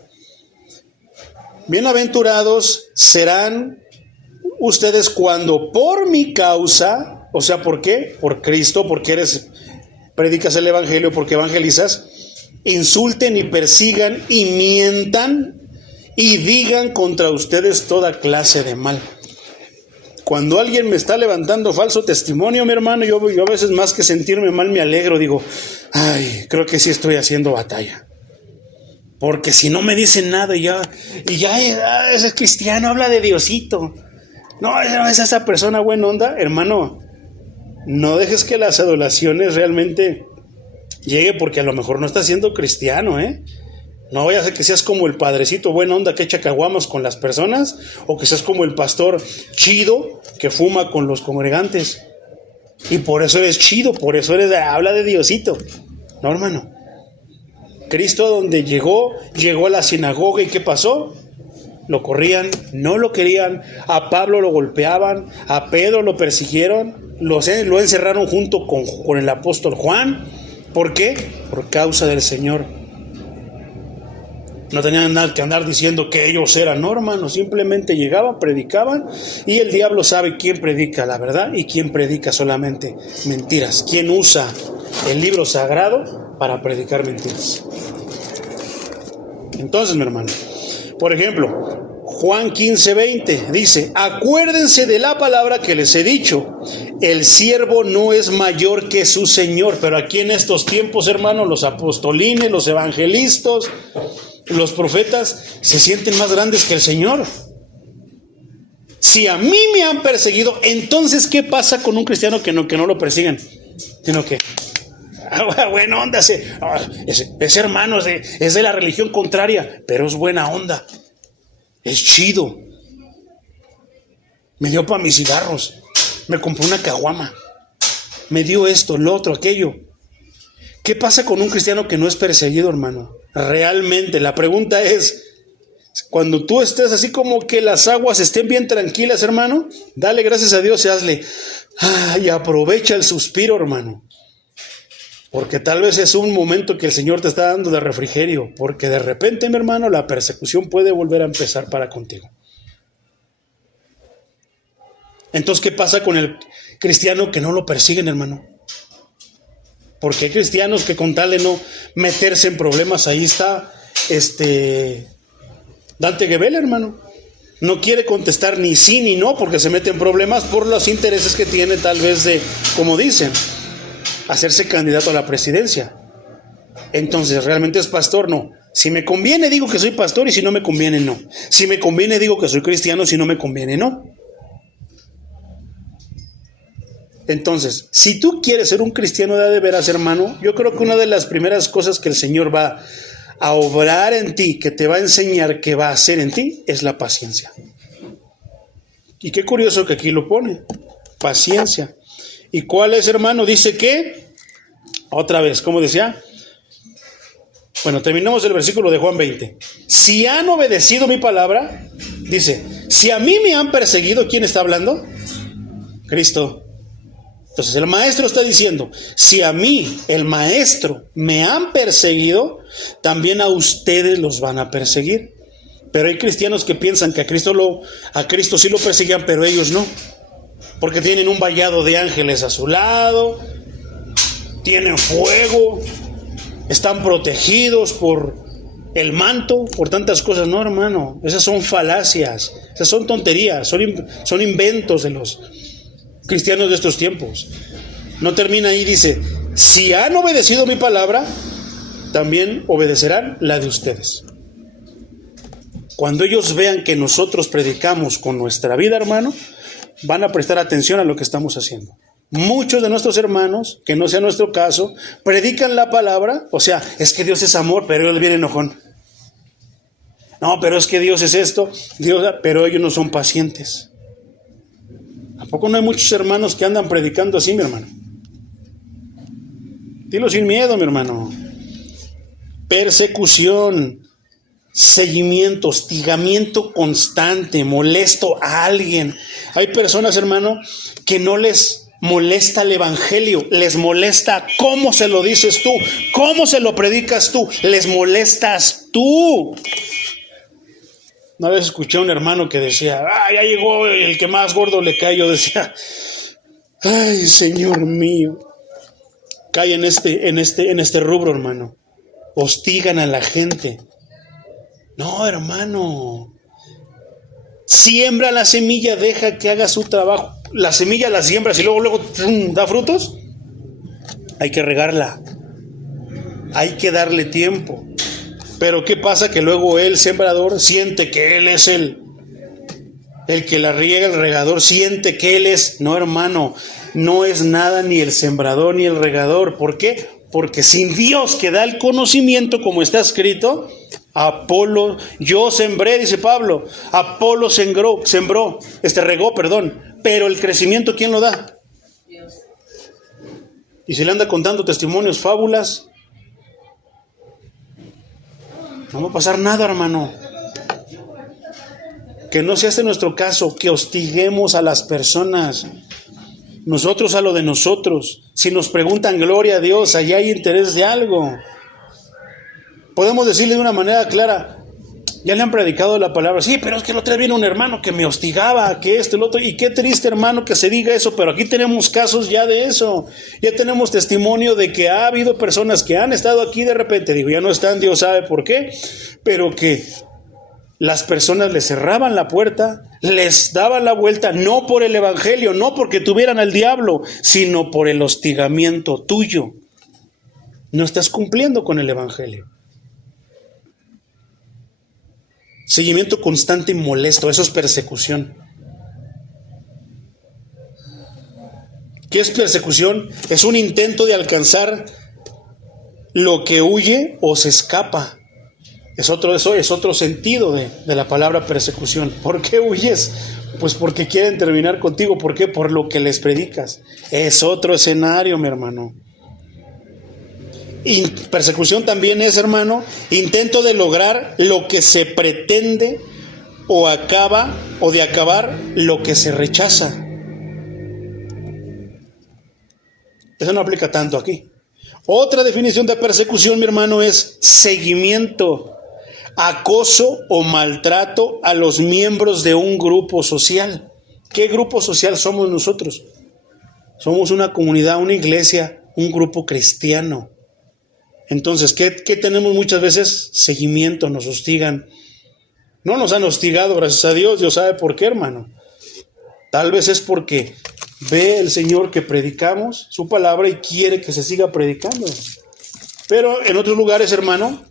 bienaventurados serán ustedes cuando por mi causa, o sea, ¿por qué? Por Cristo, porque predicas el evangelio, porque evangelizas, insulten y persigan y mientan y digan contra ustedes toda clase de mal. Cuando alguien me está levantando falso testimonio, mi hermano, yo a veces más que sentirme mal me alegro, digo, ay, creo que sí estoy haciendo batalla. Porque si no me dicen nada y ya ese cristiano habla de Diosito. No, es esa persona buena onda, hermano. No dejes que las adulaciones realmente llegue, porque a lo mejor no estás siendo cristiano, ¿eh? No vaya a ser que seas como el padrecito buena onda que echa caguamas con las personas, o que seas como el pastor chido que fuma con los congregantes. Y por eso eres chido, por eso habla de Diosito. No, hermano. Cristo donde llegó a la sinagoga, ¿y qué pasó? Lo corrían, no lo querían. A Pablo lo golpeaban, a Pedro lo persiguieron, lo encerraron junto con el apóstol Juan. ¿Por qué? Por causa del Señor. No tenían nada que andar diciendo que ellos eran, no, hermano, simplemente llegaban, predicaban, y el diablo sabe quién predica la verdad y quién predica solamente mentiras, quién usa el libro sagrado para predicar mentiras. Entonces, mi hermano, por ejemplo, Juan 15:20 dice, acuérdense de la palabra que les he dicho, el siervo no es mayor que su señor. Pero aquí en estos tiempos, hermano, los apostolines, los evangelistas, los profetas se sienten más grandes que el Señor. Si a mí me han perseguido, entonces ¿qué pasa con un cristiano que no lo persiguen? Sino que, buena onda, ese hermano es de la religión contraria, pero es buena onda, es chido, me dio para mis cigarros, me compró una caguama, me dio esto, lo otro, aquello. ¿Qué pasa con un cristiano que no es perseguido, hermano? Realmente, la pregunta es, cuando tú estés así como que las aguas estén bien tranquilas, hermano, dale gracias a Dios y hazle, y aprovecha el suspiro, hermano. Porque tal vez es un momento que el Señor te está dando de refrigerio, porque de repente, mi hermano, la persecución puede volver a empezar para contigo. Entonces, ¿qué pasa con el cristiano que no lo persiguen, hermano? Porque hay cristianos que con tal de no meterse en problemas, ahí está Dante Gebel, hermano. No quiere contestar ni sí ni no, porque se mete en problemas por los intereses que tiene, tal vez de, como dicen, hacerse candidato a la presidencia. Entonces, ¿realmente es pastor? No. Si me conviene, digo que soy pastor, y si no me conviene, no. Si me conviene, digo que soy cristiano, si no me conviene, no. Entonces, si tú quieres ser un cristiano de veras, hermano, yo creo que una de las primeras cosas que el Señor va a obrar en ti, que te va a enseñar que va a hacer en ti, es la paciencia. Y qué curioso que aquí lo pone, paciencia. ¿Y cuál es, hermano? Dice que, otra vez, ¿cómo decía? Bueno, terminamos el versículo de Juan 20. Si han obedecido mi palabra, dice, si a mí me han perseguido, ¿quién está hablando? Cristo. Entonces el maestro está diciendo, si a mí, el maestro, me han perseguido, también a ustedes los van a perseguir. Pero hay cristianos que piensan que a Cristo sí lo perseguían, pero ellos no. Porque tienen un vallado de ángeles a su lado, tienen fuego, están protegidos por el manto, por tantas cosas. No, hermano, esas son falacias, esas son tonterías, son inventos de los cristianos de estos tiempos. No termina ahí, dice, si han obedecido mi palabra, también obedecerán la de ustedes. Cuando ellos vean que nosotros predicamos con nuestra vida, hermano, van a prestar atención a lo que estamos haciendo. Muchos de nuestros hermanos, que no sea nuestro caso, predican la palabra, o sea, es que Dios es amor, pero él viene enojón. No, pero es que Dios es esto, pero ellos no son pacientes. ¿A poco no hay muchos hermanos que andan predicando así, mi hermano? Dilo sin miedo, mi hermano. Persecución, seguimiento, hostigamiento constante, molesto a alguien. Hay personas, hermano, que no les molesta el evangelio, les molesta cómo se lo dices tú, cómo se lo predicas tú, les molestas tú. Una vez escuché a un hermano que decía, ya llegó el que más gordo le cae. Yo decía, ay, Señor mío, cae en este rubro, hermano. Hostigan a la gente. No, hermano. Siembra la semilla, deja que haga su trabajo. La semilla la siembras y luego da frutos. Hay que regarla. Hay que darle tiempo. Pero ¿qué pasa? Que luego el sembrador siente que él es el que la riega, el regador, siente que él es. No, hermano, no es nada ni el sembrador ni el regador. ¿Por qué? Porque sin Dios que da el conocimiento, como está escrito, Apolo, yo sembré, dice Pablo, Apolo regó, pero el crecimiento, ¿quién lo da? Dios. Y si le anda contando testimonios, fábulas, no va a pasar nada, hermano. Que no sea este nuestro caso, que hostiguemos a las personas. Nosotros a lo de nosotros. Si nos preguntan, gloria a Dios, allá hay interés de algo. Podemos decirle de una manera clara, ya le han predicado la palabra, sí, pero es que el otro día vino un hermano que me hostigaba, que esto, el otro, y qué triste, hermano, que se diga eso, pero aquí tenemos casos ya de eso, ya tenemos testimonio de que ha habido personas que han estado aquí de repente, ya no están, Dios sabe por qué, pero que las personas les cerraban la puerta, les daban la vuelta, no por el evangelio, no porque tuvieran al diablo, sino por el hostigamiento tuyo. No estás cumpliendo con el evangelio. Seguimiento constante y molesto, eso es persecución. ¿Qué es persecución? Es un intento de alcanzar lo que huye o se escapa. Eso es otro sentido de la palabra persecución. ¿Por qué huyes? Pues porque quieren terminar contigo. ¿Por qué? Por lo que les predicas. Es otro escenario, mi hermano. Y persecución también es, hermano, intento de lograr lo que se pretende o de acabar lo que se rechaza. Eso no aplica tanto aquí. Otra definición de persecución, mi hermano, es seguimiento, acoso o maltrato a los miembros de un grupo social. ¿Qué grupo social somos nosotros? Somos una comunidad, una iglesia, un grupo cristiano. Entonces, ¿qué tenemos muchas veces? Seguimiento, nos hostigan. No nos han hostigado, gracias a Dios. Dios sabe por qué, hermano. Tal vez es porque ve el Señor que predicamos su palabra y quiere que se siga predicando. Pero en otros lugares, hermano,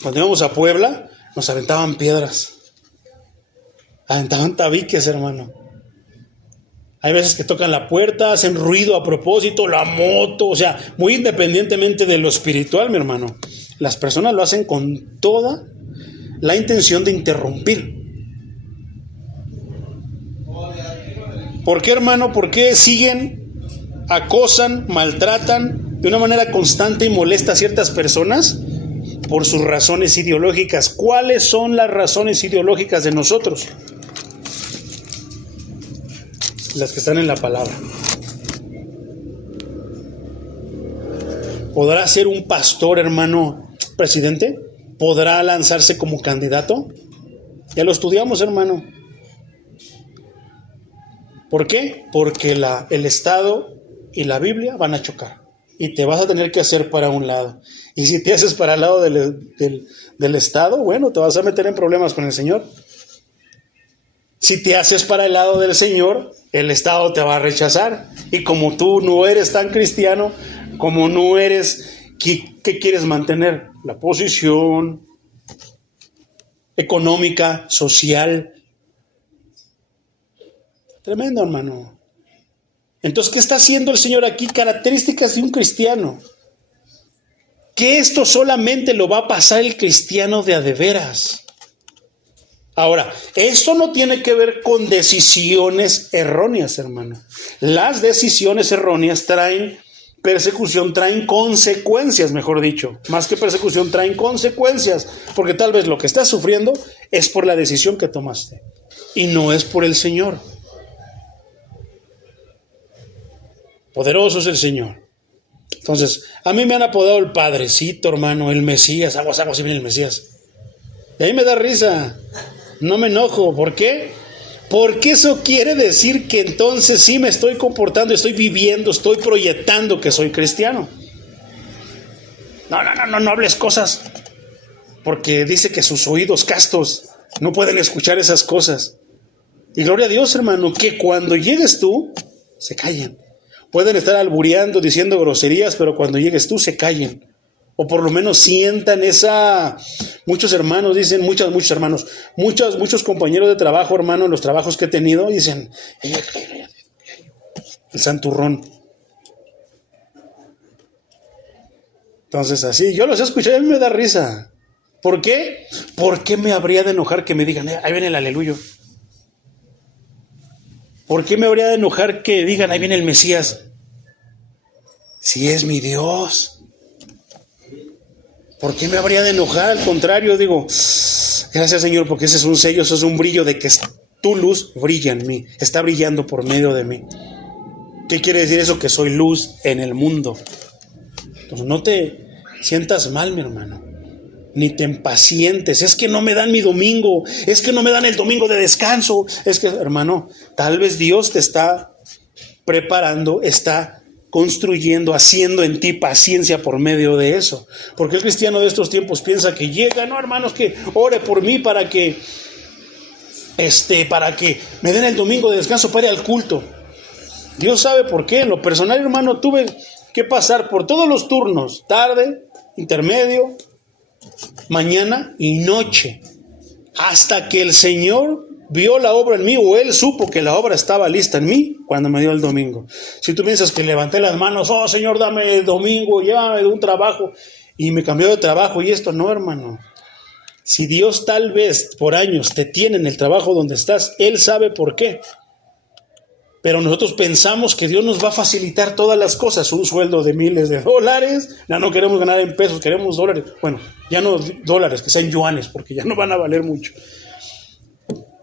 cuando íbamos a Puebla, nos aventaban piedras. Aventaban tabiques, hermano. Hay veces que tocan la puerta, hacen ruido a propósito, la moto, o sea, muy independientemente de lo espiritual, mi hermano. Las personas lo hacen con toda la intención de interrumpir. ¿Por qué, hermano? ¿Por qué siguen, acosan, maltratan de una manera constante y molesta a ciertas personas? Por sus razones ideológicas. ¿Cuáles son las razones ideológicas de nosotros? Las que están en la palabra. ¿Podrá ser un pastor, hermano, presidente? ¿Podrá lanzarse como candidato? Ya lo estudiamos, hermano. ¿Por qué? Porque el Estado y la Biblia van a chocar. Y te vas a tener que hacer para un lado. Y si te haces para el lado del Estado, bueno, te vas a meter en problemas con el Señor. Si te haces para el lado del Señor, el Estado te va a rechazar. Y como tú no eres tan cristiano, como no eres, ¿qué quieres mantener? La posición económica, social. Tremendo, hermano. Entonces, ¿qué está haciendo el Señor aquí? Características de un cristiano. Que esto solamente lo va a pasar el cristiano de a de veras. Ahora, esto no tiene que ver con decisiones erróneas, hermano. Las decisiones erróneas traen persecución, traen consecuencias, mejor dicho. Más que persecución, traen consecuencias. Porque tal vez lo que estás sufriendo es por la decisión que tomaste. Y no es por el Señor. Poderoso es el Señor. Entonces, a mí me han apodado el Padrecito, hermano, el Mesías. Aguas, si viene el Mesías. Y ahí me da risa. No me enojo. ¿Por qué? Porque eso quiere decir que entonces sí me estoy comportando, estoy viviendo, estoy proyectando que soy cristiano. No hables cosas. Porque dice que sus oídos castos no pueden escuchar esas cosas. Y gloria a Dios, hermano, que cuando llegues tú, se callen. Pueden estar albureando, diciendo groserías, pero cuando llegues tú, se callen. O por lo menos sientan esa... Muchos hermanos dicen, muchos hermanos, muchos compañeros de trabajo, hermano, en los trabajos que he tenido, dicen, el santurrón. Entonces así, yo los he escuchado y a mí me da risa. ¿Por qué? ¿Por qué me habría de enojar que me digan, ahí viene el aleluyo? ¿Por qué me habría de enojar que digan, ahí viene el Mesías? Si es mi Dios. ¿Por qué me habría de enojar? Al contrario, digo, gracias, Señor, porque ese es un sello, eso es un brillo de que tu luz brilla en mí, está brillando por medio de mí. ¿Qué quiere decir eso? Que soy luz en el mundo. Entonces no te sientas mal, mi hermano, ni te impacientes. Es que no me dan mi domingo, es que no me dan el domingo de descanso. Es que, hermano, tal vez Dios te está preparando, está construyendo, haciendo en ti paciencia por medio de eso. Porque el cristiano de estos tiempos piensa que llega, no, hermanos, que ore por mí para que me den el domingo de descanso para ir al culto. Dios sabe por qué. En lo personal, hermano, tuve que pasar por todos los turnos, tarde, intermedio, mañana y noche, hasta que el Señor vio la obra en mí, o Él supo que la obra estaba lista en mí cuando me dio el domingo. Si tú piensas que levanté las manos, oh Señor, dame el domingo, llévame de un trabajo, y me cambió de trabajo y esto, no, hermano. Si Dios tal vez por años te tiene en el trabajo donde estás, Él sabe por qué. Pero nosotros pensamos que Dios nos va a facilitar todas las cosas, un sueldo de miles de dólares, ya no queremos ganar en pesos, queremos dólares. Bueno, ya no dólares, que sean yuanes, porque ya no van a valer mucho.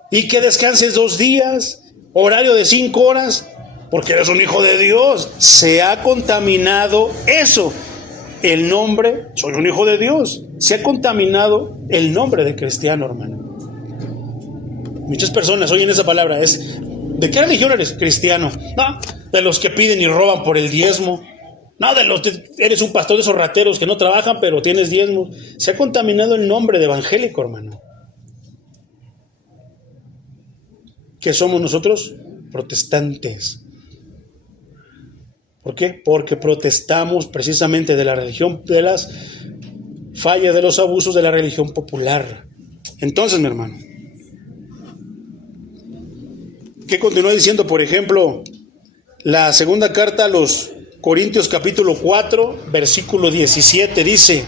Y que descanses 2 días, horario de 5 horas, porque eres un hijo de Dios. Se ha contaminado eso, el nombre, soy un hijo de Dios. Se ha contaminado el nombre de cristiano, hermano. Muchas personas oyen esa palabra, ¿de qué religión eres? Cristiano. No, de los que piden y roban por el diezmo. No, eres un pastor de esos rateros que no trabajan, pero tienes diezmo. Se ha contaminado el nombre de evangélico, hermano. ¿Qué somos nosotros? Protestantes. ¿Por qué? Porque protestamos precisamente de la religión, de las fallas, de los abusos de la religión popular. Entonces, mi hermano, ¿qué continúa diciendo? Por ejemplo, la segunda carta a los Corintios capítulo 4, versículo 17 dice,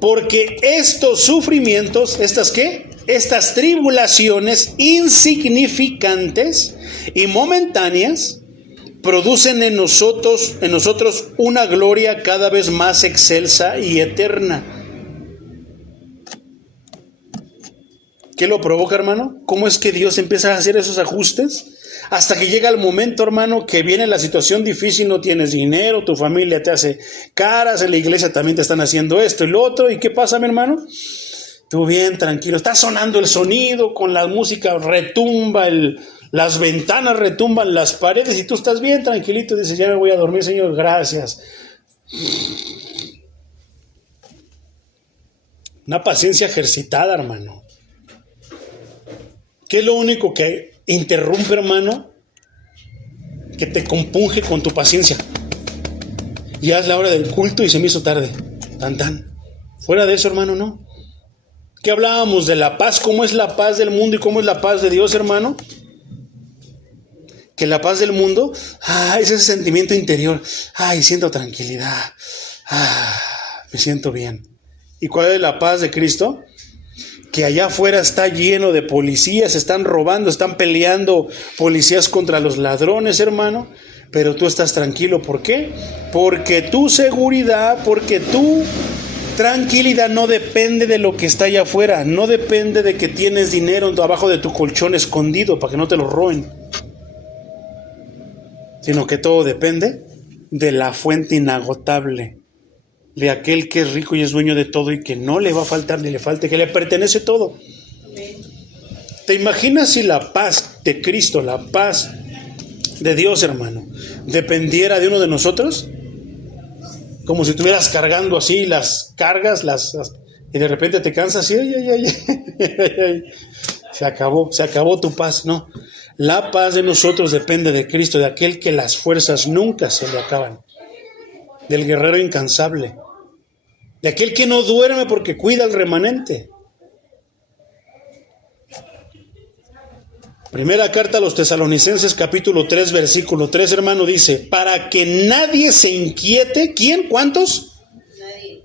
porque estos sufrimientos, ¿estas qué? Estas tribulaciones insignificantes y momentáneas producen en nosotros una gloria cada vez más excelsa y eterna. ¿Qué lo provoca, hermano? ¿Cómo es que Dios empieza a hacer esos ajustes? Hasta que llega el momento, hermano, que viene la situación difícil, no tienes dinero, tu familia te hace caras, en la iglesia también te están haciendo esto y lo otro. ¿Y qué pasa, mi hermano? Tú bien tranquilo, está sonando el sonido, con la música retumba, las ventanas retumban, las paredes, y tú estás bien tranquilito, dices, ya me voy a dormir, Señor, gracias. Una paciencia ejercitada, hermano. ¿Qué es lo único que interrumpe, hermano? Que te compunge con tu paciencia. Ya es la hora del culto y se me hizo tarde. Tan. Fuera de eso, hermano, no. ¿Qué hablábamos de la paz? ¿Cómo es la paz del mundo y cómo es la paz de Dios, hermano? que la paz del mundo, es ese sentimiento interior. Siento tranquilidad. Me siento bien. ¿Y cuál es la paz de Cristo? Que allá afuera está lleno de policías, están robando, están peleando policías contra los ladrones, hermano, pero tú estás tranquilo. ¿Por qué? Porque tu seguridad, porque tu tranquilidad no depende de lo que está allá afuera, no depende de que tienes dinero abajo de tu colchón escondido para que no te lo roben, sino que todo depende de la fuente inagotable, de aquel que es rico y es dueño de todo y que no le va a faltar ni le falte, que le pertenece todo. ¿Te imaginas si la paz de Cristo, la paz de Dios, hermano, dependiera de uno de nosotros? Como si estuvieras cargando así, las cargas, y de repente te cansas y se acabó tu paz. No, la paz de nosotros depende de Cristo, de aquel que las fuerzas nunca se le acaban, del guerrero incansable, de aquel que no duerme porque cuida al remanente. Primera carta a los Tesalonicenses, capítulo 3, versículo 3, hermano, dice: para que nadie se inquiete. ¿Quién? ¿Cuántos? Nadie.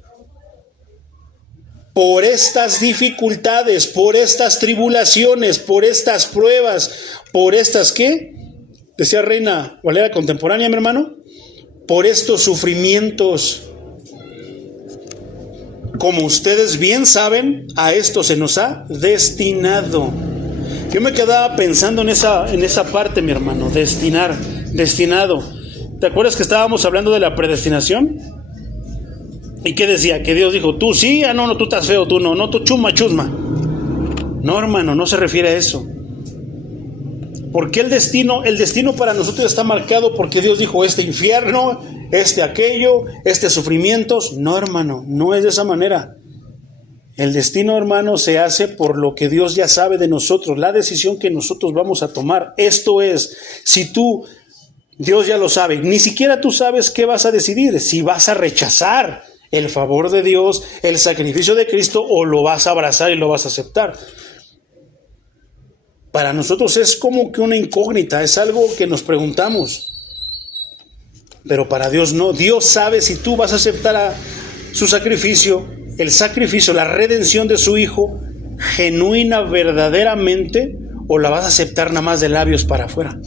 Por estas dificultades, por estas tribulaciones, por estas pruebas, por estas, ¿qué? Decía Reina Valera contemporánea, mi hermano, por estos sufrimientos. Como ustedes bien saben, a esto se nos ha destinado. Yo me quedaba pensando en esa parte, mi hermano, destinado. ¿Te acuerdas que estábamos hablando de la predestinación? ¿Y qué decía? Que Dios dijo, tú sí, no, tú estás feo, tú no, tú chusma. No, hermano, no se refiere a eso. Porque el destino para nosotros está marcado porque Dios dijo, este infierno, aquello, sufrimientos. No, hermano, no es de esa manera. El destino, hermano, se hace por lo que Dios ya sabe de nosotros, la decisión que nosotros vamos a tomar. Esto es, Dios ya lo sabe, ni siquiera tú sabes qué vas a decidir, si vas a rechazar el favor de Dios, el sacrificio de Cristo, o lo vas a abrazar y lo vas a aceptar. Para nosotros es como que una incógnita, es algo que nos preguntamos. Pero para Dios no. Dios sabe si tú vas a aceptar su sacrificio, el sacrificio, la redención de su Hijo, genuina, verdaderamente, o la vas a aceptar nada más de labios para afuera.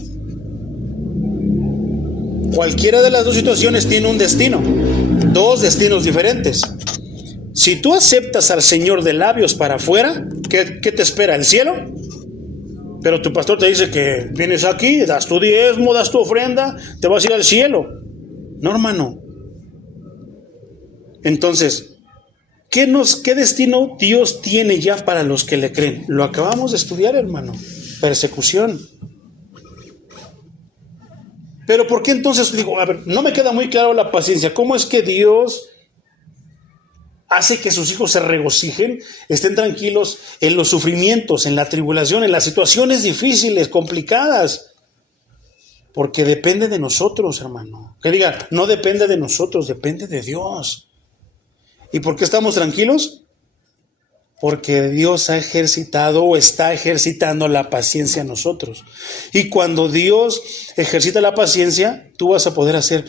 Cualquiera de las dos situaciones tiene un destino, dos destinos diferentes. Si tú aceptas al Señor de labios para afuera, ¿qué te espera? ¿El cielo? Pero tu pastor te dice que vienes aquí, das tu diezmo, das tu ofrenda, te vas a ir al cielo. No, hermano. Entonces, ¿qué destino Dios tiene ya para los que le creen? Lo acabamos de estudiar, hermano. Persecución. Pero ¿por qué entonces? Digo, a ver, no me queda muy claro la paciencia. ¿Cómo es que Dios hace que sus hijos se regocijen, estén tranquilos en los sufrimientos, en la tribulación, en las situaciones difíciles, complicadas? Porque depende de nosotros, hermano. Que diga, no depende de nosotros, depende de Dios. ¿Y por qué estamos tranquilos? Porque Dios ha ejercitado o está ejercitando la paciencia en nosotros. Y cuando Dios ejercita la paciencia, tú vas a poder hacer...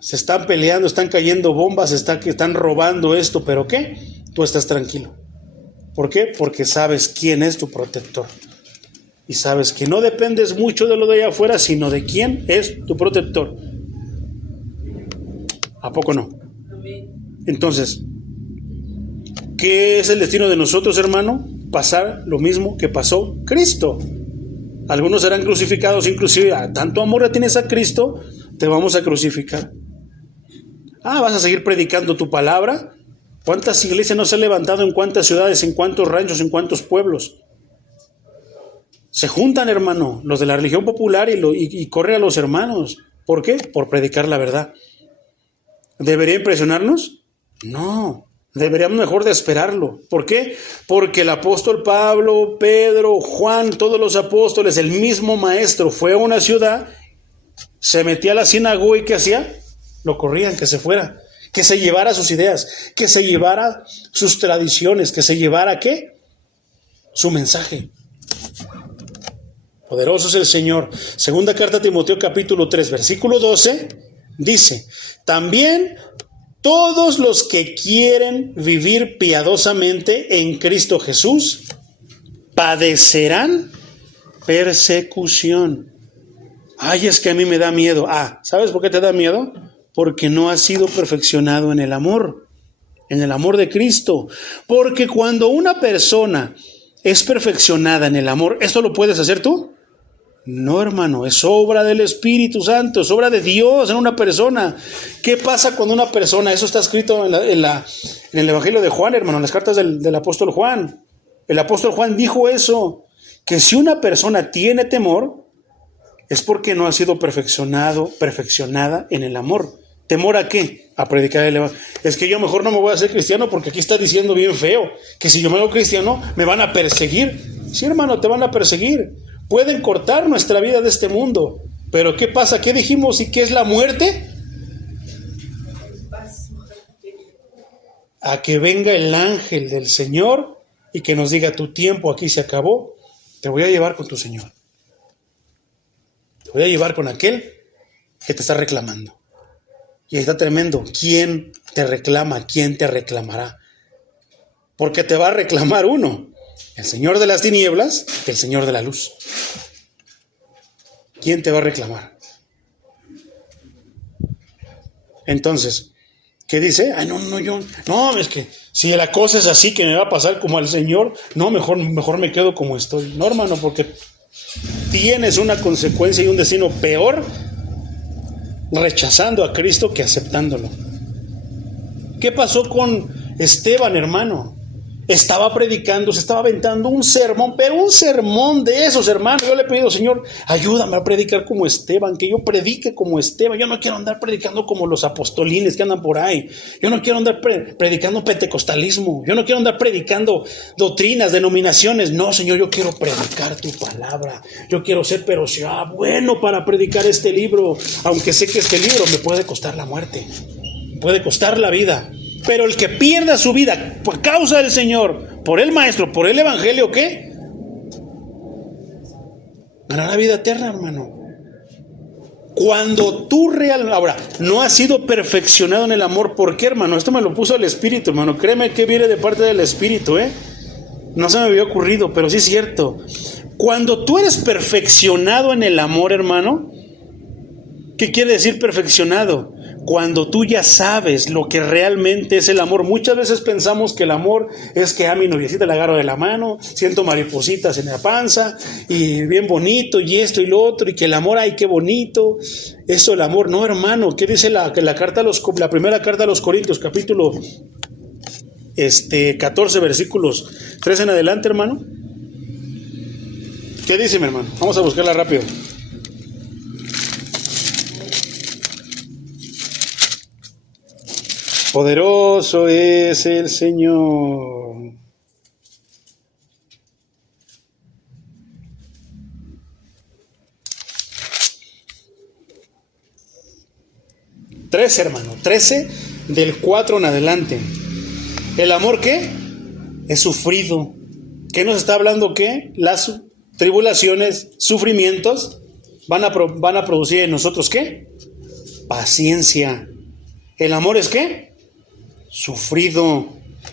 Se están peleando, están cayendo bombas, están robando esto, ¿pero qué? Tú estás tranquilo. ¿Por qué? Porque sabes quién es tu protector. Y sabes que no dependes mucho de lo de allá afuera, sino de quién es tu protector. ¿A poco no? Entonces, ¿qué es el destino de nosotros, hermano? Pasar lo mismo que pasó Cristo. Algunos serán crucificados, inclusive a tanto amor le tienes a Cristo, te vamos a crucificar. ¿Vas a seguir predicando tu palabra? ¿Cuántas iglesias no se han levantado en cuántas ciudades, en cuántos ranchos, en cuántos pueblos? Se juntan, hermano, los de la religión popular y corren a los hermanos. ¿Por qué? Por predicar la verdad. ¿Debería impresionarnos? No, deberíamos mejor de esperarlo. ¿Por qué? Porque el apóstol Pablo, Pedro, Juan, todos los apóstoles, el mismo maestro fue a una ciudad, se metía a la sinagoga y ¿qué hacía? Lo corrían, que se fuera, que se llevara sus ideas, que se llevara sus tradiciones, que se llevara ¿qué? Su mensaje. Poderoso es el Señor. Segunda carta a Timoteo capítulo 3, versículo 12, dice, también todos los que quieren vivir piadosamente en Cristo Jesús padecerán persecución. Ay, es que a mí me da miedo. ¿Sabes por qué te da miedo? Porque no has sido perfeccionado en el amor de Cristo. Porque cuando una persona es perfeccionada en el amor, ¿esto lo puedes hacer tú? No, hermano, es obra del Espíritu Santo, es obra de Dios en una persona. ¿Qué pasa cuando una persona, eso está escrito en el Evangelio de Juan, hermano, en las cartas del apóstol Juan? El apóstol Juan dijo eso, que si una persona tiene temor, es porque no ha sido perfeccionada en el amor. ¿Temor a qué? A predicar el Evangelio. Es que yo mejor no me voy a hacer cristiano porque aquí está diciendo bien feo, que si yo me hago cristiano me van a perseguir. Sí, hermano, te van a perseguir. Pueden cortar nuestra vida de este mundo. Pero ¿qué pasa? ¿Qué dijimos y qué es la muerte? A que venga el ángel del Señor y que nos diga, tu tiempo aquí se acabó, te voy a llevar con tu Señor. Te voy a llevar con aquel que te está reclamando. Y está tremendo. ¿Quién te reclama? ¿Quién te reclamará? Porque te va a reclamar uno. El Señor de las tinieblas, el Señor de la luz. ¿Quién te va a reclamar? Entonces, ¿qué dice? No, es que si la cosa es así que me va a pasar como al Señor, no, mejor me quedo como estoy. No, hermano, porque tienes una consecuencia y un destino peor rechazando a Cristo que aceptándolo. ¿Qué pasó con Esteban, hermano? Estaba predicando, se estaba aventando un sermón, pero un sermón de esos, hermano. Yo le he pedido, Señor, ayúdame a predicar como Esteban, que yo predique como Esteban. Yo no quiero andar predicando como los apostolines que andan por ahí. Yo no quiero andar predicando pentecostalismo. Yo no quiero andar predicando doctrinas, denominaciones. No, Señor, yo quiero predicar tu palabra. Yo quiero ser, pero sea bueno para predicar este libro. Aunque sé que este libro me puede costar la muerte, me puede costar la vida. Pero el que pierda su vida por causa del Señor, por el Maestro, por el Evangelio, ¿qué? Ganará vida eterna, hermano. Cuando tú ahora, no has sido perfeccionado en el amor, ¿por qué, hermano? Esto me lo puso el Espíritu, hermano. Créeme que viene de parte del Espíritu, No se me había ocurrido, pero sí es cierto. Cuando tú eres perfeccionado en el amor, hermano, ¿qué quiere decir perfeccionado? Cuando tú ya sabes lo que realmente es el amor. Muchas veces pensamos que el amor es que a mi noviecita la agarro de la mano, siento maripositas en la panza y bien bonito y esto y lo otro, y que el amor, ay, qué bonito. Eso, el amor. No, hermano. ¿Qué dice la primera carta a los Corintios, capítulo 14, versículos 3 en adelante, hermano? ¿Qué dice, mi hermano? Vamos a buscarla rápido. Poderoso es el Señor. Hermano, 13 del 4 en adelante. ¿El amor qué? Es sufrido. ¿Qué nos está hablando? ¿Qué? Las tribulaciones, sufrimientos van a producir en nosotros ¿qué? Paciencia. ¿El amor es qué? Sufrido,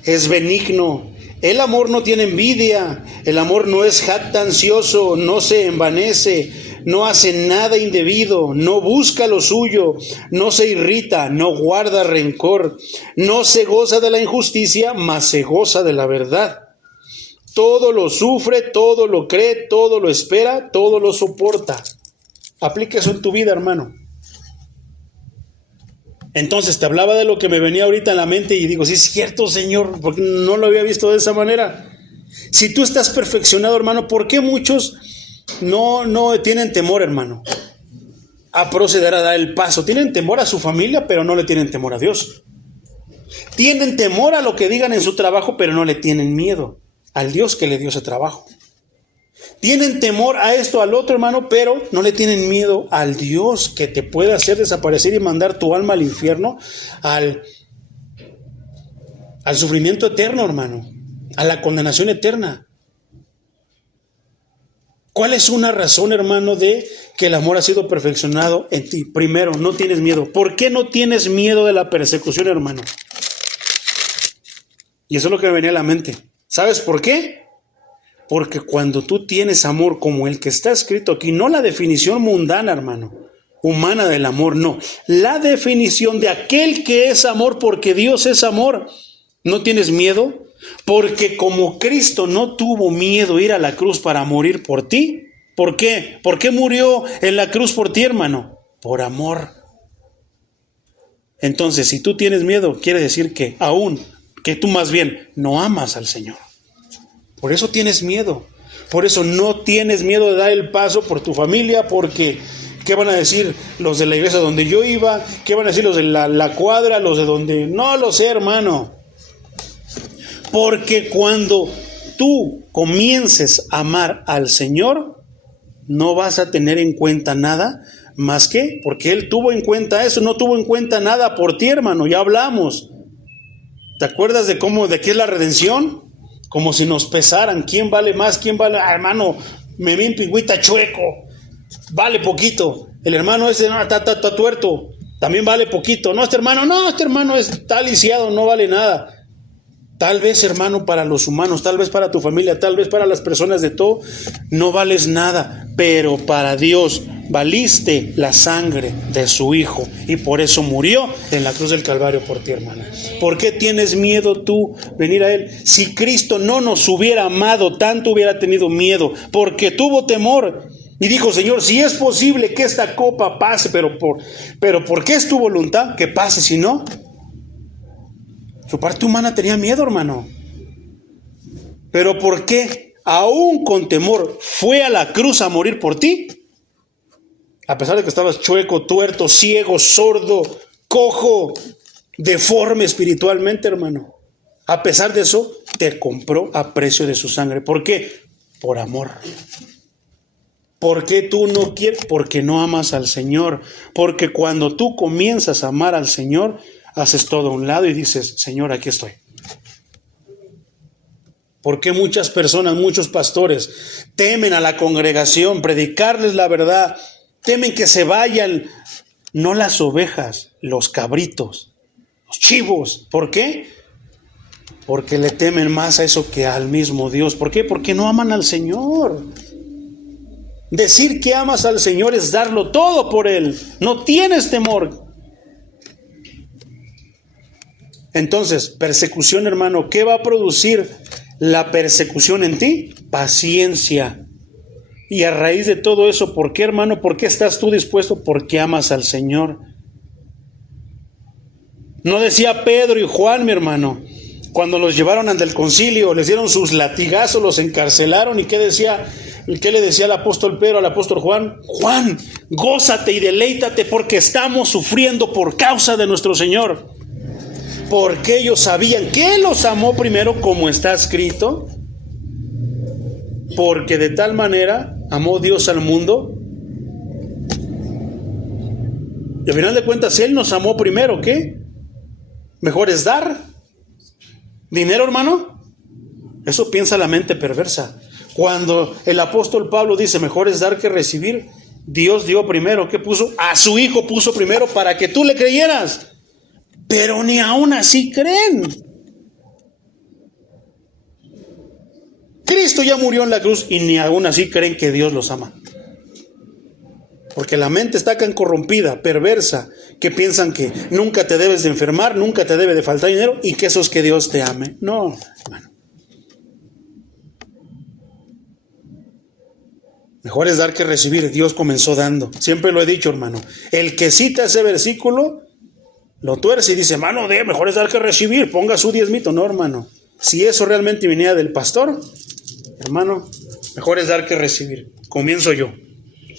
es benigno. El amor no tiene envidia, el amor no es jactancioso, no se envanece, no hace nada indebido, no busca lo suyo, no se irrita, no guarda rencor, no se goza de la injusticia, mas se goza de la verdad. Todo lo sufre, todo lo cree, todo lo espera, todo lo soporta. Aplica eso en tu vida, hermano. Entonces te hablaba de lo que me venía ahorita en la mente y digo, sí es cierto, Señor, porque no lo había visto de esa manera. Si tú estás perfeccionado, hermano, ¿por qué muchos no tienen temor, hermano, a proceder a dar el paso? Tienen temor a su familia, pero no le tienen temor a Dios. Tienen temor a lo que digan en su trabajo, pero no le tienen miedo al Dios que le dio ese trabajo. Tienen temor a esto, al otro, hermano, pero no le tienen miedo al Dios que te puede hacer desaparecer y mandar tu alma al infierno, al sufrimiento eterno, hermano, a la condenación eterna. ¿Cuál es una razón, hermano, de que el amor ha sido perfeccionado en ti? Primero, no tienes miedo. ¿Por qué no tienes miedo de la persecución, hermano? Y eso es lo que me venía a la mente. ¿Sabes por qué? Porque cuando tú tienes amor como el que está escrito aquí, no la definición mundana, hermano, humana del amor, no. La definición de aquel que es amor, porque Dios es amor. ¿No tienes miedo? Porque como Cristo no tuvo miedo ir a la cruz para morir por ti. ¿Por qué? ¿Por qué murió en la cruz por ti, hermano? Por amor. Entonces, si tú tienes miedo, quiere decir que aún, que tú más bien no amas al Señor. Por eso tienes miedo. Por eso no tienes miedo de dar el paso por tu familia, porque ¿qué van a decir los de la iglesia donde yo iba? ¿Qué van a decir los de la cuadra? Los de donde... No lo sé, hermano. Porque cuando tú comiences a amar al Señor, no vas a tener en cuenta nada más que, porque Él tuvo en cuenta eso, no tuvo en cuenta nada por ti, hermano, ya hablamos. ¿Te acuerdas de qué es la redención? Como si nos pesaran, ¿quién vale más? ¿Quién vale? Ah, hermano, Memín Pingüita chueco, vale poquito. El hermano ese no, está tuerto, también vale poquito. No, este hermano está lisiado, no vale nada. Tal vez, hermano, para los humanos, tal vez para tu familia, tal vez para las personas de todo, no vales nada, pero para Dios valiste la sangre de su Hijo y por eso murió en la cruz del Calvario por ti, hermano. ¿Por qué tienes miedo tú venir a Él? Si Cristo no nos hubiera amado tanto, hubiera tenido miedo, porque tuvo temor y dijo: Señor, si es posible que esta copa pase, pero ¿por qué es tu voluntad que pase? Si no, su parte humana tenía miedo, hermano. Pero ¿por qué, aún con temor, fue a la cruz a morir por ti? A pesar de que estabas chueco, tuerto, ciego, sordo, cojo, deforme espiritualmente, hermano. A pesar de eso, te compró a precio de su sangre. ¿Por qué? Por amor. ¿Por qué tú no quieres? Porque no amas al Señor. Porque cuando tú comienzas a amar al Señor, haces todo a un lado y dices: Señor, aquí estoy. ¿Por qué muchas personas, muchos pastores temen a la congregación, predicarles la verdad? Temen que se vayan, no las ovejas, los cabritos, los chivos. ¿Por qué? Porque le temen más a eso que al mismo Dios. ¿Por qué? Porque no aman al Señor. Decir que amas al Señor es darlo todo por Él. No tienes temor. Entonces, persecución, hermano, ¿qué va a producir la persecución en ti? Paciencia. Y a raíz de todo eso, ¿por qué, hermano? ¿Por qué estás tú dispuesto? Porque amas al Señor. No decía Pedro y Juan, mi hermano, cuando los llevaron ante el concilio, les dieron sus latigazos, los encarcelaron, ¿y qué le decía el apóstol Pedro al apóstol Juan? Juan, gózate y deleítate porque estamos sufriendo por causa de nuestro Señor. Porque ellos sabían que Él los amó primero, como está escrito, porque de tal manera amó Dios al mundo. Y al final de cuentas, Él nos amó primero. ¿Qué? ¿Mejor es dar dinero, hermano? Eso piensa la mente perversa. Cuando el apóstol Pablo dice: mejor es dar que recibir, Dios dio primero. ¿Qué puso? A su Hijo puso primero para que tú le creyeras. Pero ni aún así creen. Cristo ya murió en la cruz y ni aún así creen que Dios los ama. Porque la mente está tan corrompida, perversa, que piensan que nunca te debes de enfermar, nunca te debe de faltar dinero y que eso es que Dios te ame. No, hermano. Mejor es dar que recibir. Dios comenzó dando. Siempre lo he dicho, hermano. El que cita ese versículo lo tuerce y dice: hermano, mejor es dar que recibir, ponga su diezmito. No, hermano. Si eso realmente venía del pastor, hermano, mejor es dar que recibir. Comienzo yo,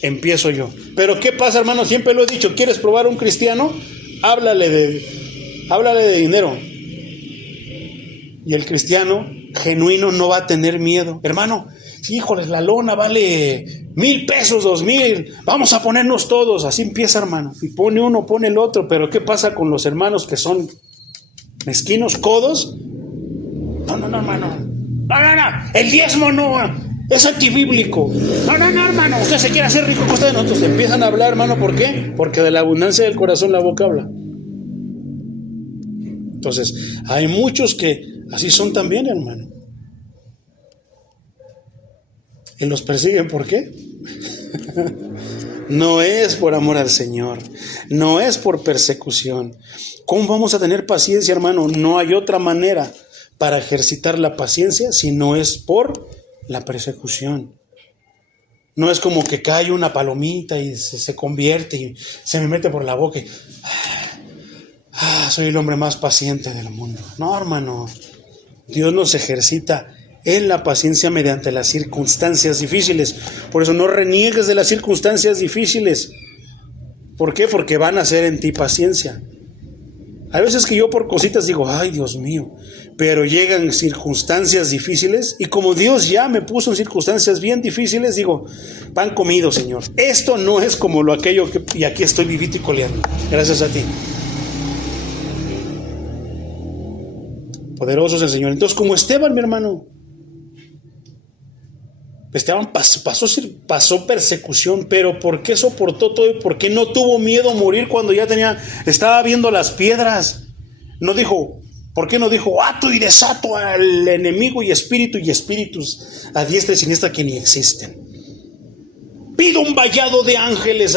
empiezo yo. Pero ¿qué pasa, hermano? Siempre lo he dicho: ¿quieres probar a un cristiano? Háblale de dinero. Y el cristiano genuino no va a tener miedo. Hermano, híjoles, la lona vale 1,000 pesos, 2,000. Vamos a ponernos todos. Así empieza, hermano. Y pone uno, pone el otro. Pero ¿qué pasa con los hermanos que son mezquinos, codos? No, hermano. No. El diezmo no. es antibíblico. No, hermano, usted se quiere hacer rico a costa de nosotros. Empiezan a hablar, hermano, ¿por qué? Porque de la abundancia del corazón la boca habla. Entonces, hay muchos que así son también, hermano. Y los persiguen, ¿por qué? No es por amor al Señor, no es por persecución. ¿Cómo vamos a tener paciencia, hermano? No hay otra manera para ejercitar la paciencia si no es por la persecución. No es como que cae una palomita y se convierte y se me mete por la boca y soy el hombre más paciente del mundo. No, hermano, Dios nos ejercita en la paciencia mediante las circunstancias difíciles. Por eso no reniegues de las circunstancias difíciles. ¿Por qué? Porque van a hacer en ti paciencia. Hay veces que yo por cositas digo, ay Dios mío, pero llegan circunstancias difíciles y como Dios ya me puso en circunstancias bien difíciles, digo, pan comido, Señor. Esto no es como lo aquello que, y aquí estoy vivito y coleando. Gracias a ti. Poderoso es el Señor. Entonces, como Esteban, mi hermano, Esteban pasó persecución, pero ¿por qué soportó todo y por qué no tuvo miedo a morir cuando ya estaba viendo las piedras? No dijo, ¿por qué no dijo, ato y desato al enemigo y espíritus a diestra y siniestra que ni existen? Pido un vallado de ángeles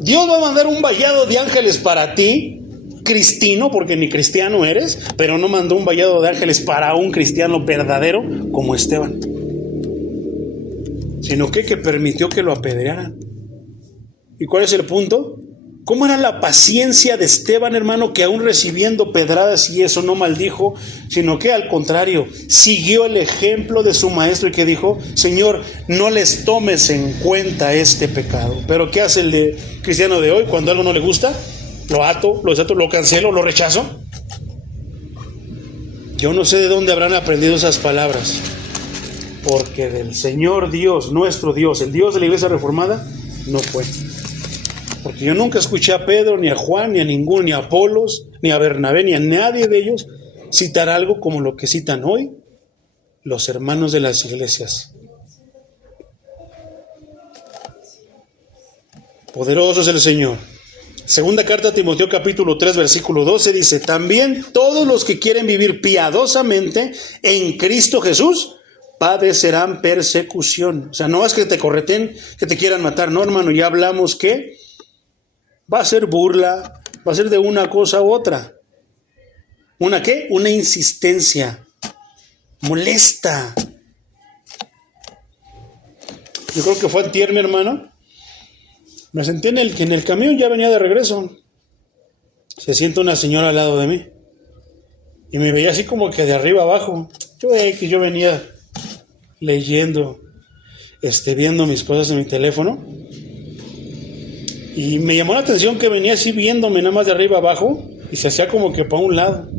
Dios va a mandar un vallado de ángeles para ti, cristino, porque ni cristiano eres, pero no mandó un vallado de ángeles para un cristiano verdadero como Esteban, sino que permitió que lo apedrearan. ¿Y cuál es el punto? ¿Cómo era la paciencia de Esteban, hermano, que aún recibiendo pedradas y eso no maldijo, sino que al contrario, siguió el ejemplo de su maestro y que dijo, Señor, no les tomes en cuenta este pecado? Pero ¿qué hace el cristiano de hoy cuando algo no le gusta? Lo ato, lo cancelo, lo rechazo. Yo no sé de dónde habrán aprendido esas palabras, porque del Señor Dios, nuestro Dios, el Dios de la Iglesia Reformada, no fue. Porque yo nunca escuché a Pedro, ni a Juan, ni a ninguno, ni a Apolos, ni a Bernabé, ni a nadie de ellos citar algo como lo que citan hoy los hermanos de las iglesias. Poderoso es el Señor. Segunda carta a Timoteo capítulo 3 versículo 12 dice, también todos los que quieren vivir piadosamente en Cristo Jesús padecerán persecución. O sea, no es que te correten, que te quieran matar, no, hermano, ya hablamos que va a ser burla, va a ser de una cosa u otra. ¿Una qué? Una insistencia molesta. Yo creo que fue antier, mi hermano. Me senté en el camión, ya venía de regreso. Se sienta una señora al lado de mí. Y me veía así como que de arriba abajo. Yo venía leyendo, viendo mis cosas en mi teléfono. Y me llamó la atención que venía así viéndome nada más de arriba abajo. Y se hacía como que para un lado.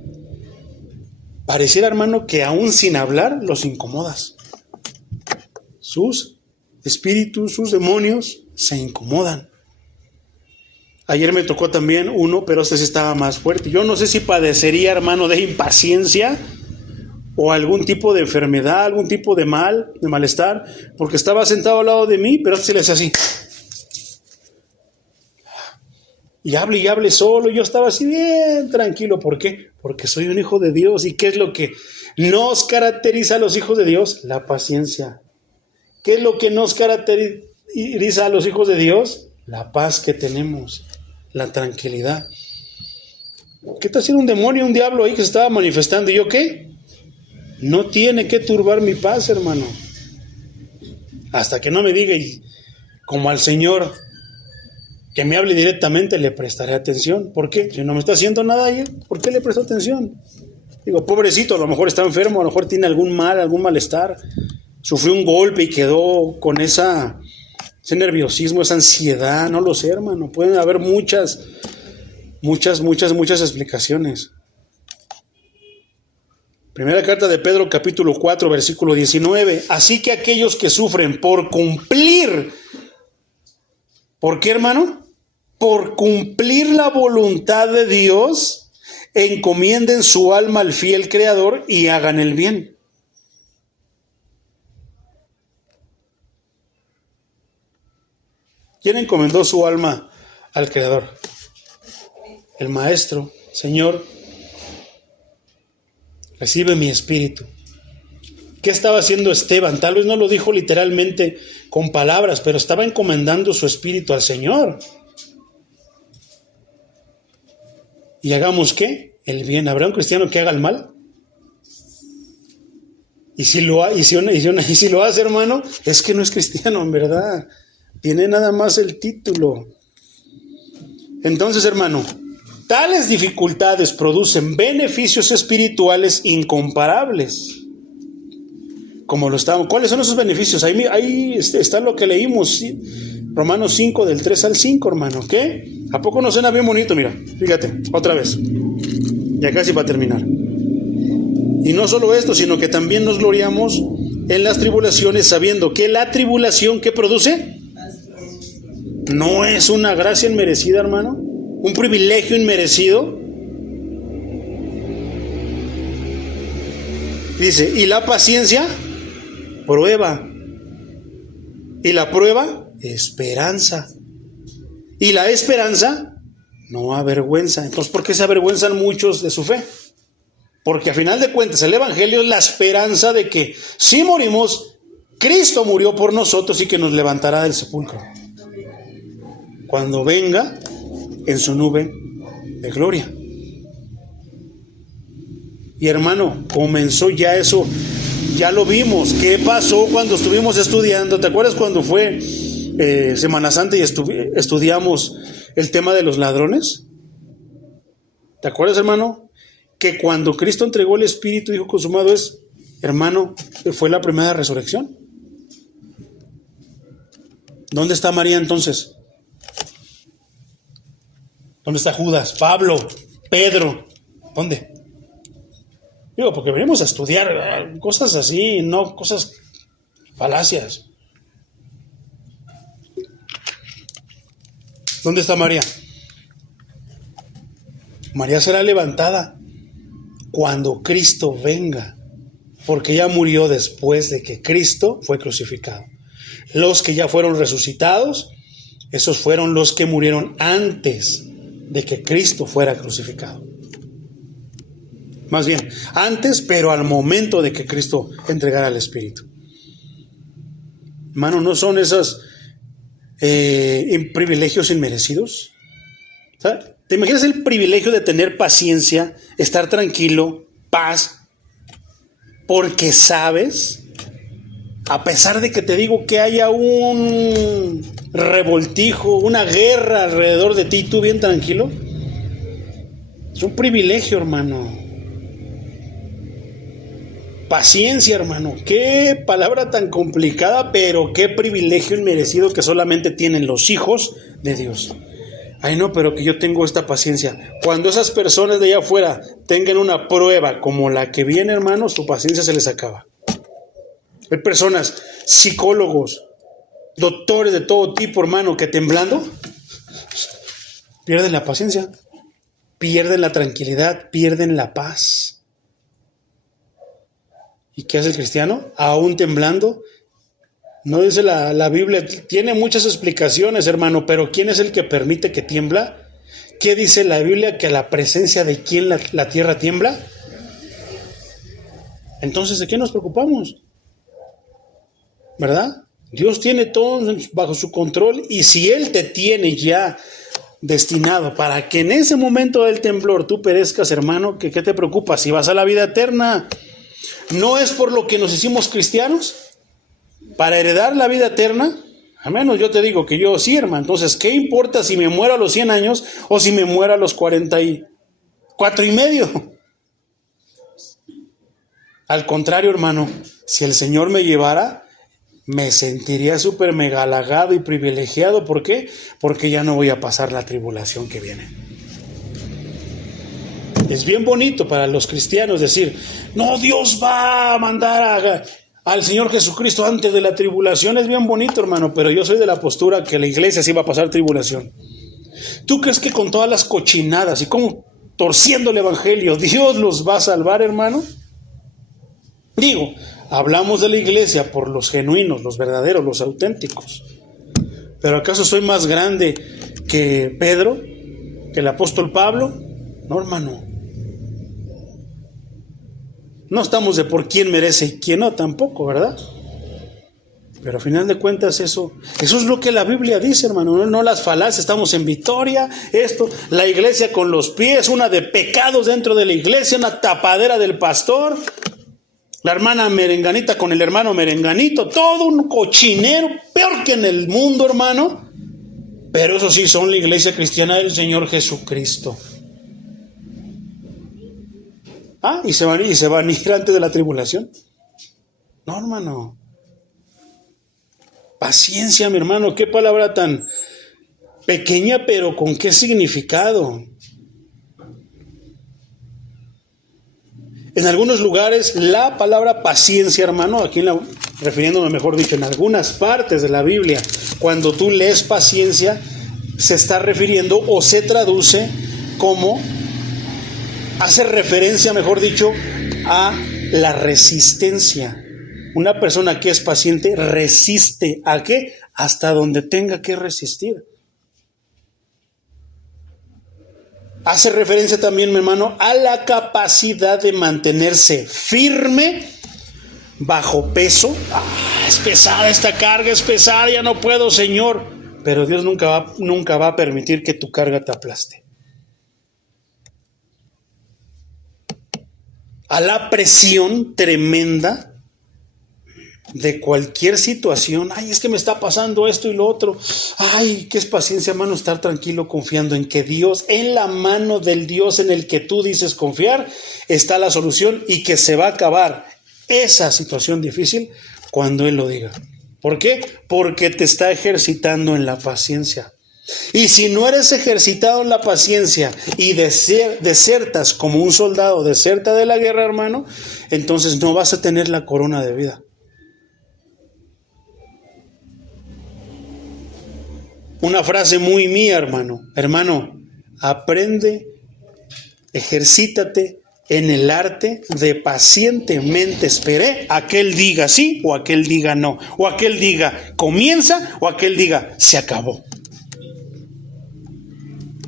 Pareciera, hermano, que aún sin hablar los incomodas. Sus espíritus, sus demonios se incomodan. Ayer me tocó también uno, pero este sí estaba más fuerte. Yo no sé si padecería, hermano, de impaciencia o algún tipo de enfermedad, algún tipo de malestar, porque estaba sentado al lado de mí, pero se le hacía así. Y hable solo. Yo estaba así bien tranquilo. ¿Por qué? Porque soy un hijo de Dios. ¿Y qué es lo que nos caracteriza a los hijos de Dios? La paciencia. ¿Qué es lo que nos caracteriza a los hijos de Dios? La paz que tenemos, la tranquilidad. ¿Qué está haciendo un demonio, un diablo ahí que se estaba manifestando? ¿Y yo qué? No tiene que turbar mi paz, hermano. Hasta que no me diga, y como al Señor, que me hable directamente, le prestaré atención. ¿Por qué? Si no me está haciendo nada ayer, ¿por qué le presto atención? Digo, pobrecito, a lo mejor está enfermo, a lo mejor tiene algún malestar. Sufrió un golpe y quedó con ese nerviosismo, esa ansiedad, no lo sé, hermano. Pueden haber muchas explicaciones. Primera carta de Pedro, capítulo 4, versículo 19. Así que aquellos que sufren por cumplir, ¿por qué, hermano? Por cumplir la voluntad de Dios, encomienden su alma al fiel Creador y hagan el bien. ¿Quién encomendó su alma al Creador? El Maestro. Señor, recibe mi espíritu. ¿Qué estaba haciendo Esteban? Tal vez no lo dijo literalmente con palabras, pero estaba encomendando su espíritu al Señor. ¿Y hagamos qué? El bien. ¿Habrá un cristiano que haga el mal? Y si lo hace, hermano, es que no es cristiano, en verdad. Tiene nada más el título. Entonces, hermano, tales dificultades producen beneficios espirituales incomparables. Como lo estamos. ¿Cuáles son esos beneficios? Ahí está lo que leímos, ¿sí? Romanos 5, del 3 al 5, hermano. ¿Qué? ¿A poco no suena bien bonito? Mira, fíjate, otra vez. Ya casi para terminar. Y no solo esto, sino que también nos gloriamos en las tribulaciones, sabiendo que la tribulación, ¿qué produce? No es una gracia inmerecida, hermano. Un privilegio inmerecido. Dice, y la paciencia, prueba. Y la prueba, esperanza. Y la esperanza, no avergüenza. Entonces, ¿por qué se avergüenzan muchos de su fe? Porque a final de cuentas, el Evangelio es la esperanza de que si morimos, Cristo murió por nosotros y que nos levantará del sepulcro. Cuando venga en su nube de gloria. Y hermano, comenzó ya eso, ya lo vimos. ¿Qué pasó cuando estuvimos estudiando? ¿Te acuerdas cuando fue Semana Santa y estudiamos el tema de los ladrones? ¿Te acuerdas, hermano? Que cuando Cristo entregó el Espíritu, dijo consumado es, hermano, fue la primera resurrección. ¿Dónde está María entonces? ¿Dónde está Judas? Pablo, Pedro, ¿dónde? Digo, porque venimos a estudiar cosas así, no cosas falacias. ¿Dónde está María? María será levantada cuando Cristo venga, porque ella murió después de que Cristo fue crucificado. Los que ya fueron resucitados, esos fueron los que murieron antes de que Cristo fuera crucificado. Más bien, antes, pero al momento de que Cristo entregara el Espíritu. Hermano, ¿no son esos privilegios inmerecidos? ¿Sabes? ¿Te imaginas el privilegio de tener paciencia, estar tranquilo, paz, porque sabes, a pesar de que te digo que haya un revoltijo, una guerra alrededor de ti, tú bien tranquilo? Es un privilegio, hermano. Paciencia, hermano. Qué palabra tan complicada, pero qué privilegio inmerecido que solamente tienen los hijos de Dios. Ay, no, pero que yo tengo esta paciencia. Cuando esas personas de allá afuera tengan una prueba como la que viene, hermano, su paciencia se les acaba. Hay personas, psicólogos, doctores de todo tipo, hermano, que temblando pierden la paciencia, pierden la tranquilidad, pierden la paz. ¿Y qué hace el cristiano? Aún temblando. No dice la Biblia, tiene muchas explicaciones, hermano, pero ¿quién es el que permite que tiembla? ¿Qué dice la Biblia? Que a la presencia de quién la tierra tiembla. Entonces, ¿de qué nos preocupamos? ¿Verdad? Dios tiene todo bajo su control, y si Él te tiene ya destinado para que en ese momento del temblor tú perezcas, hermano, ¿qué te preocupa? Si vas a la vida eterna, ¿no es por lo que nos hicimos cristianos? Para heredar la vida eterna. Al menos yo te digo que yo sí, hermano. Entonces, ¿qué importa si me muero a los 100 años o si me muero a los 44 y medio? Al contrario, hermano, si el Señor me llevara, me sentiría súper mega halagado y privilegiado. ¿Por qué? Porque ya no voy a pasar la tribulación que viene. Es bien bonito para los cristianos decir, no, Dios va a mandar al Señor Jesucristo antes de la tribulación. Es bien bonito, hermano, pero yo soy de la postura que la iglesia sí va a pasar tribulación. ¿Tú crees que con todas las cochinadas y como torciendo el evangelio Dios los va a salvar, hermano? Digo, hablamos de la iglesia por los genuinos, los verdaderos, los auténticos. ¿Pero acaso soy más grande que Pedro, que el apóstol Pablo? No, hermano. No estamos de por quién merece y quién no tampoco, ¿verdad? Pero a final de cuentas eso es lo que la Biblia dice, hermano, no las falacias. Estamos en victoria, la iglesia con los pies, una de pecados dentro de la iglesia, una tapadera del pastor, la hermana merenganita con el hermano merenganito, todo un cochinero, peor que en el mundo, hermano. Pero eso sí, son la iglesia cristiana del Señor Jesucristo. ¿Y se van a ir antes de la tribulación? No, hermano. Paciencia, mi hermano, qué palabra tan pequeña, pero con qué significado. En algunos lugares, la palabra paciencia, hermano, refiriéndome, mejor dicho, en algunas partes de la Biblia, cuando tú lees paciencia, se está refiriendo o se traduce como, hace referencia, mejor dicho, a la resistencia. Una persona que es paciente resiste, ¿a qué? Hasta donde tenga que resistir. Hace referencia también, mi hermano, a la capacidad de mantenerse firme bajo peso. Es pesada esta carga, es pesada, ya no puedo, Señor. Pero Dios nunca va a permitir que tu carga te aplaste. A la presión tremenda de cualquier situación. Es que me está pasando esto y lo otro. ¿Qué es paciencia, hermano? Estar tranquilo confiando en que Dios, en la mano del Dios en el que tú dices confiar, está la solución y que se va a acabar esa situación difícil cuando Él lo diga. ¿Por qué? Porque te está ejercitando en la paciencia. Y si no eres ejercitado en la paciencia y desertas como un soldado deserta de la guerra, hermano, entonces no vas a tener la corona de vida. Una frase muy mía, hermano. Hermano, aprende, ejercítate en el arte de pacientemente esperar a que Él diga sí o a que Él diga no. O a que Él diga comienza o a que Él diga se acabó.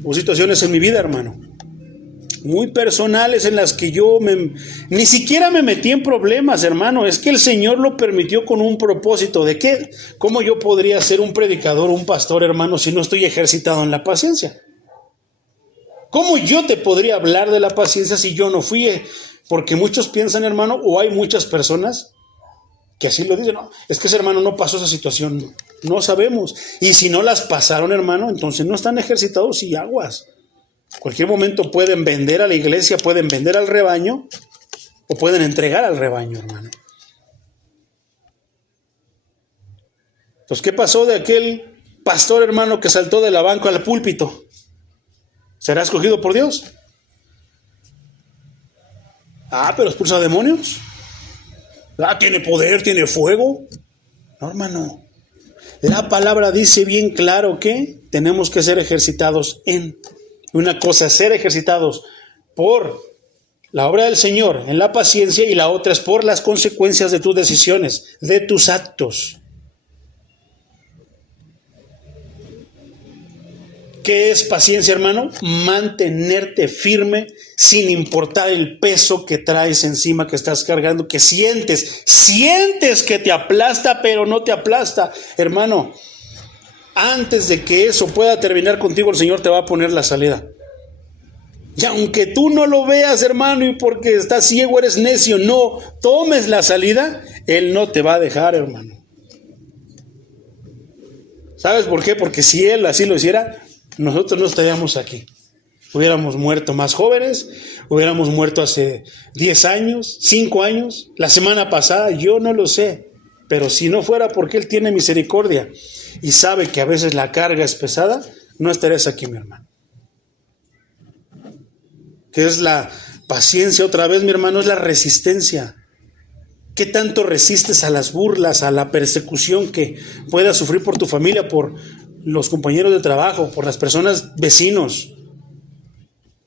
Hubo situaciones en mi vida, hermano, muy personales en las que yo ni siquiera me metí en problemas, hermano. Es que el Señor lo permitió con un propósito. ¿De qué? ¿Cómo yo podría ser un predicador, un pastor, hermano, si no estoy ejercitado en la paciencia? ¿Cómo yo te podría hablar de la paciencia si yo no fui? Porque muchos piensan, hermano, o hay muchas personas que así lo dicen. No, es que ese hermano no pasó esa situación. No sabemos. Y si no las pasaron, hermano, entonces no están ejercitados y aguas. Cualquier momento pueden vender a la iglesia, pueden vender al rebaño o pueden entregar al rebaño, hermano. Entonces, ¿qué pasó de aquel pastor, hermano, que saltó de la banca al púlpito? ¿Será escogido por Dios? Pero expulsa demonios. Tiene poder, tiene fuego. No, hermano. La palabra dice bien claro que tenemos que ser ejercitados en. Una cosa es ser ejercitados por la obra del Señor en la paciencia y la otra es por las consecuencias de tus decisiones, de tus actos. ¿Qué es paciencia, hermano? Mantenerte firme sin importar el peso que traes encima, que estás cargando, que sientes que te aplasta, pero no te aplasta. Hermano, antes de que eso pueda terminar contigo, el Señor te va a poner la salida. Y aunque tú no lo veas, hermano, y porque estás ciego, eres necio, no tomes la salida, Él no te va a dejar, hermano. ¿Sabes por qué? Porque si Él así lo hiciera, nosotros no estaríamos aquí. Hubiéramos muerto más jóvenes, hubiéramos muerto hace 10 años, 5 años, la semana pasada, yo no lo sé. Pero si no fuera porque Él tiene misericordia y sabe que a veces la carga es pesada, no estarías aquí, mi hermano. ¿Qué es la paciencia? Otra vez, mi hermano, es la resistencia. ¿Qué tanto resistes a las burlas, a la persecución que puedas sufrir por tu familia, por los compañeros de trabajo, por las personas vecinos?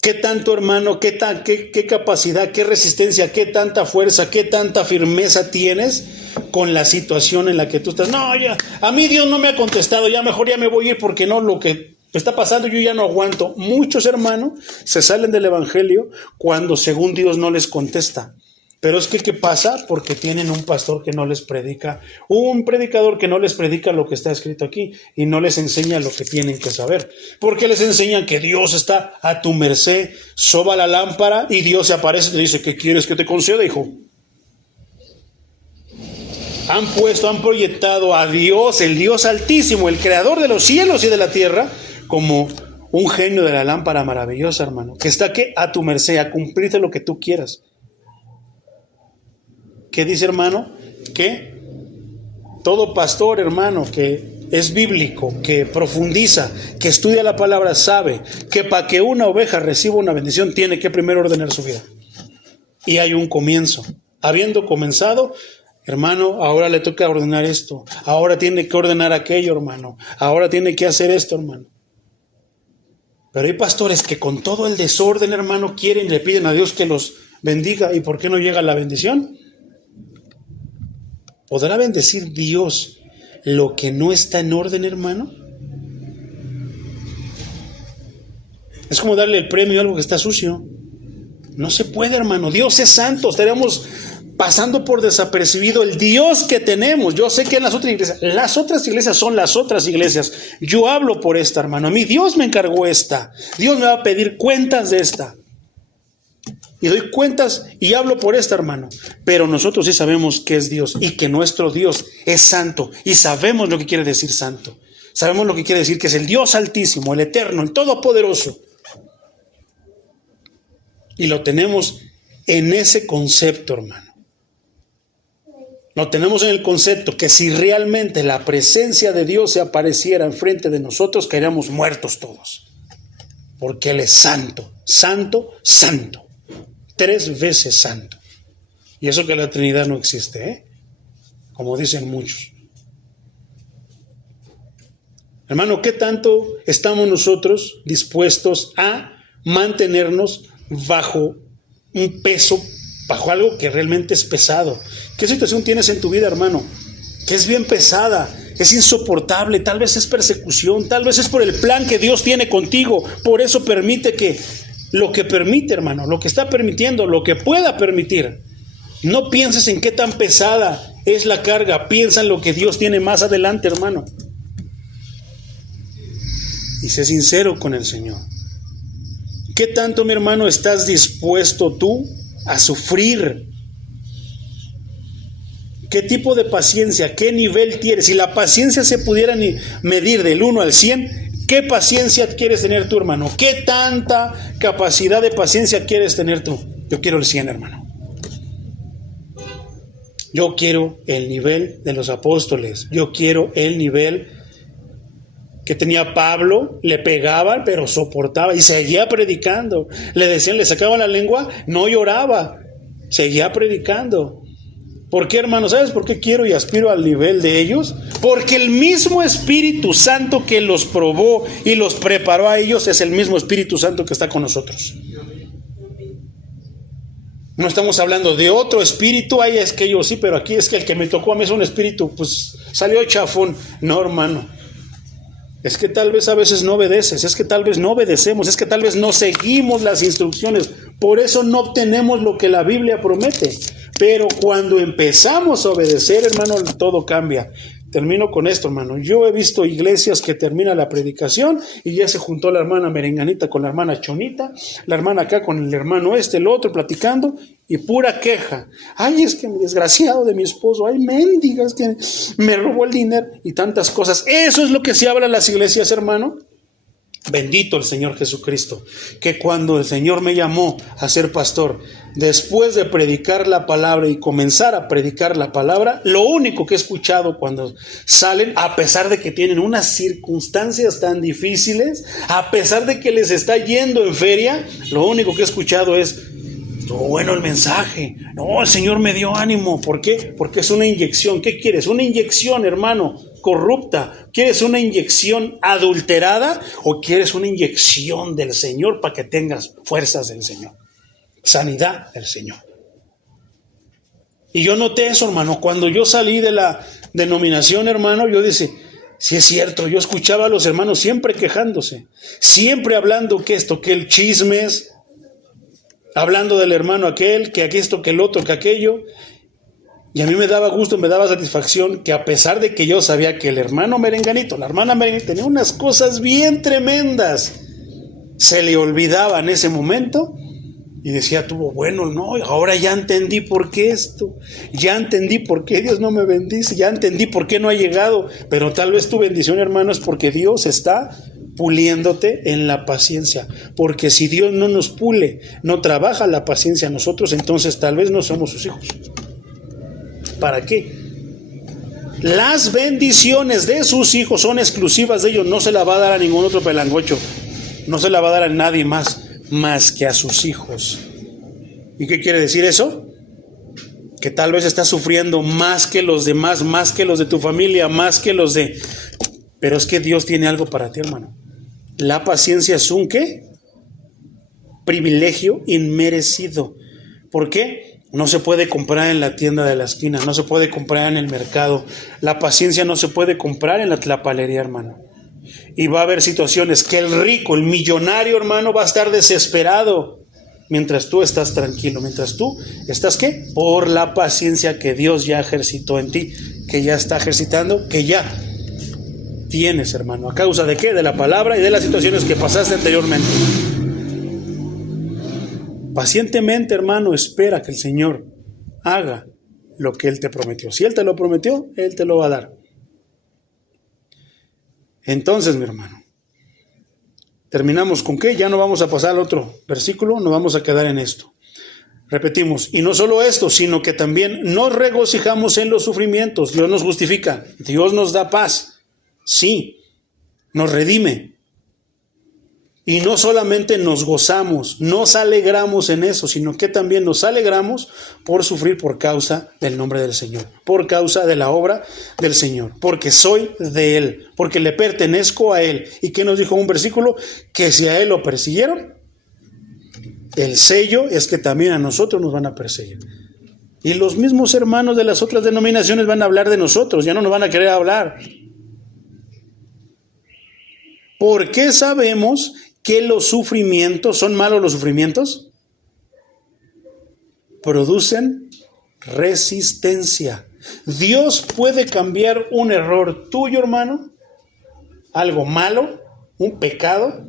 ¿Qué tanto, hermano, qué capacidad, qué resistencia, qué tanta fuerza, qué tanta firmeza tienes con la situación en la que tú estás? No, ya, a mí Dios no me ha contestado, ya mejor ya me voy a ir porque no, lo que está pasando yo ya no aguanto. Muchos, hermanos, se salen del evangelio cuando según Dios no les contesta. Pero es que, ¿qué pasa? Porque tienen un pastor que no les predica, un predicador que no les predica lo que está escrito aquí y no les enseña lo que tienen que saber. Porque les enseñan que Dios está a tu merced, soba la lámpara y Dios se aparece y te dice, ¿qué quieres que te conceda, hijo? Han proyectado a Dios, el Dios altísimo, el creador de los cielos y de la tierra, como un genio de la lámpara maravillosa, hermano, que está ¿qué? A tu merced, a cumplirte lo que tú quieras. ¿Qué dice, hermano? Que todo pastor, hermano, que es bíblico, que profundiza, que estudia la palabra, sabe que para que una oveja reciba una bendición tiene que primero ordenar su vida. Y hay un comienzo. Habiendo comenzado, hermano, ahora le toca ordenar esto, ahora tiene que ordenar aquello, hermano, ahora tiene que hacer esto, hermano. Pero hay pastores que con todo el desorden, hermano, quieren y le piden a Dios que los bendiga. ¿Y por qué no llega la bendición? ¿Podrá bendecir Dios lo que no está en orden, hermano? Es como darle el premio a algo que está sucio. No se puede, hermano. Dios es santo. Estaríamos pasando por desapercibido el Dios que tenemos. Yo sé que en las otras iglesias son las otras iglesias. Yo hablo por esta, hermano. A mí Dios me encargó esta. Dios me va a pedir cuentas de esta. Y doy cuentas y hablo por esta, hermano. Pero nosotros sí sabemos que es Dios y que nuestro Dios es santo. Y sabemos lo que quiere decir santo. Sabemos lo que quiere decir que es el Dios altísimo, el eterno, el todopoderoso. Y lo tenemos en ese concepto, hermano. Lo tenemos en el concepto que si realmente la presencia de Dios se apareciera enfrente de nosotros, caeríamos muertos todos. Porque Él es santo, santo, santo. 3 veces santo. Y eso que la Trinidad no existe, como dicen muchos. Hermano, ¿qué tanto estamos nosotros dispuestos a mantenernos bajo un peso, bajo algo que realmente es pesado? ¿Qué situación tienes en tu vida, hermano? Que es bien pesada, es insoportable, tal vez es persecución, tal vez es por el plan que Dios tiene contigo. Por eso permite que lo que permite, hermano, lo que está permitiendo, lo que pueda permitir. No pienses en qué tan pesada es la carga, piensa en lo que Dios tiene más adelante, hermano. Y sé sincero con el Señor. ¿Qué tanto, mi hermano, estás dispuesto tú a sufrir? ¿Qué tipo de paciencia, qué nivel tienes? Si la paciencia se pudiera medir del 1 al 100, ¿qué paciencia quieres tener tú, hermano? ¿Qué tanta capacidad de paciencia quieres tener tú? Yo quiero el 100, hermano. Yo quiero el nivel de los apóstoles. Yo quiero el nivel que tenía Pablo. Le pegaban, pero soportaba y seguía predicando. Le decían, le sacaban la lengua, no lloraba. Seguía predicando. ¿Por qué, hermano? ¿Sabes por qué quiero y aspiro al nivel de ellos? Porque el mismo Espíritu Santo que los probó y los preparó a ellos es el mismo Espíritu Santo que está con nosotros. No estamos hablando de otro espíritu, ahí es que yo sí, pero aquí es que el que me tocó a mí es un espíritu, pues salió chafón. No, hermano. Es que tal vez a veces no obedeces, es que tal vez no obedecemos, es que tal vez no seguimos las instrucciones. Por eso no obtenemos lo que la Biblia promete. Pero cuando empezamos a obedecer, hermano, todo cambia. Termino con esto, hermano. Yo he visto iglesias que termina la predicación y ya se juntó la hermana merenganita con la hermana chonita, la hermana acá con el hermano el otro platicando y pura queja. Ay, es que mi desgraciado de mi esposo, ay, mendigas, que me robó el dinero y tantas cosas. Eso es lo que se habla en las iglesias, hermano. Bendito el Señor Jesucristo, que cuando el Señor me llamó a ser pastor, después de predicar la palabra y comenzar a predicar la palabra, lo único que he escuchado cuando salen, a pesar de que tienen unas circunstancias tan difíciles, a pesar de que les está yendo en feria, lo único que he escuchado es: estuvo bueno el mensaje. No, el Señor me dio ánimo. ¿Por qué? Porque es una inyección. ¿Qué quieres? Una inyección, hermano, corrupta. ¿Quieres una inyección adulterada o quieres una inyección del Señor para que tengas fuerzas del Señor? Sanidad del Señor. Y yo noté eso, hermano. Cuando yo salí de la denominación, hermano, yo dije, sí es cierto, yo escuchaba a los hermanos siempre quejándose, siempre hablando que esto, que el chismes, hablando del hermano aquel, que aquí esto, que el otro, que aquello. Y a mí me daba gusto, me daba satisfacción que a pesar de que yo sabía que el hermano Merenganito, la hermana Merenganito tenía unas cosas bien tremendas, se le olvidaba en ese momento y decía, tuvo bueno, no, ahora ya entendí por qué esto, ya entendí por qué Dios no me bendice, ya entendí por qué no ha llegado, pero tal vez tu bendición, hermano, es porque Dios está puliéndote en la paciencia, porque si Dios no nos pule, no trabaja la paciencia a nosotros, entonces tal vez no somos sus hijos. ¿Para qué? Las bendiciones de sus hijos son exclusivas de ellos, no se la va a dar a ningún otro pelangocho, no se la va a dar a nadie más que a sus hijos. ¿Y qué quiere decir eso? Que tal vez estás sufriendo más que los demás, más que los de tu familia, más que los de... Pero es que Dios tiene algo para ti, hermano. La paciencia es un ¿qué? Privilegio inmerecido. ¿Por qué? No se puede comprar en la tienda de la esquina, no se puede comprar en el mercado. La paciencia no se puede comprar en la tlapalería, hermano. Y va a haber situaciones que el rico, el millonario, hermano, va a estar desesperado mientras tú estás tranquilo, mientras tú estás ¿qué? Por la paciencia que Dios ya ejercitó en ti, que ya está ejercitando, que ya tienes, hermano. ¿A causa de qué? De la palabra y de las situaciones que pasaste anteriormente. Pacientemente, hermano, espera que el Señor haga lo que Él te prometió. Si Él te lo prometió, Él te lo va a dar. Entonces, mi hermano, terminamos con qué, ya no vamos a pasar al otro versículo, nos vamos a quedar en esto. Repetimos, y no solo esto, sino que también nos regocijamos en los sufrimientos. Dios nos justifica, Dios nos da paz, sí, nos redime. Y no solamente nos gozamos, nos alegramos en eso, sino que también nos alegramos por sufrir por causa del nombre del Señor, por causa de la obra del Señor, porque soy de Él, porque le pertenezco a Él. ¿Y qué nos dijo un versículo? Que si a Él lo persiguieron, el sello es que también a nosotros nos van a perseguir. Y los mismos hermanos de las otras denominaciones van a hablar de nosotros, ya no nos van a querer hablar. ¿Por qué sabemos que los sufrimientos, son malos los sufrimientos? Producen resistencia. Dios puede cambiar un error tuyo, hermano, algo malo, un pecado,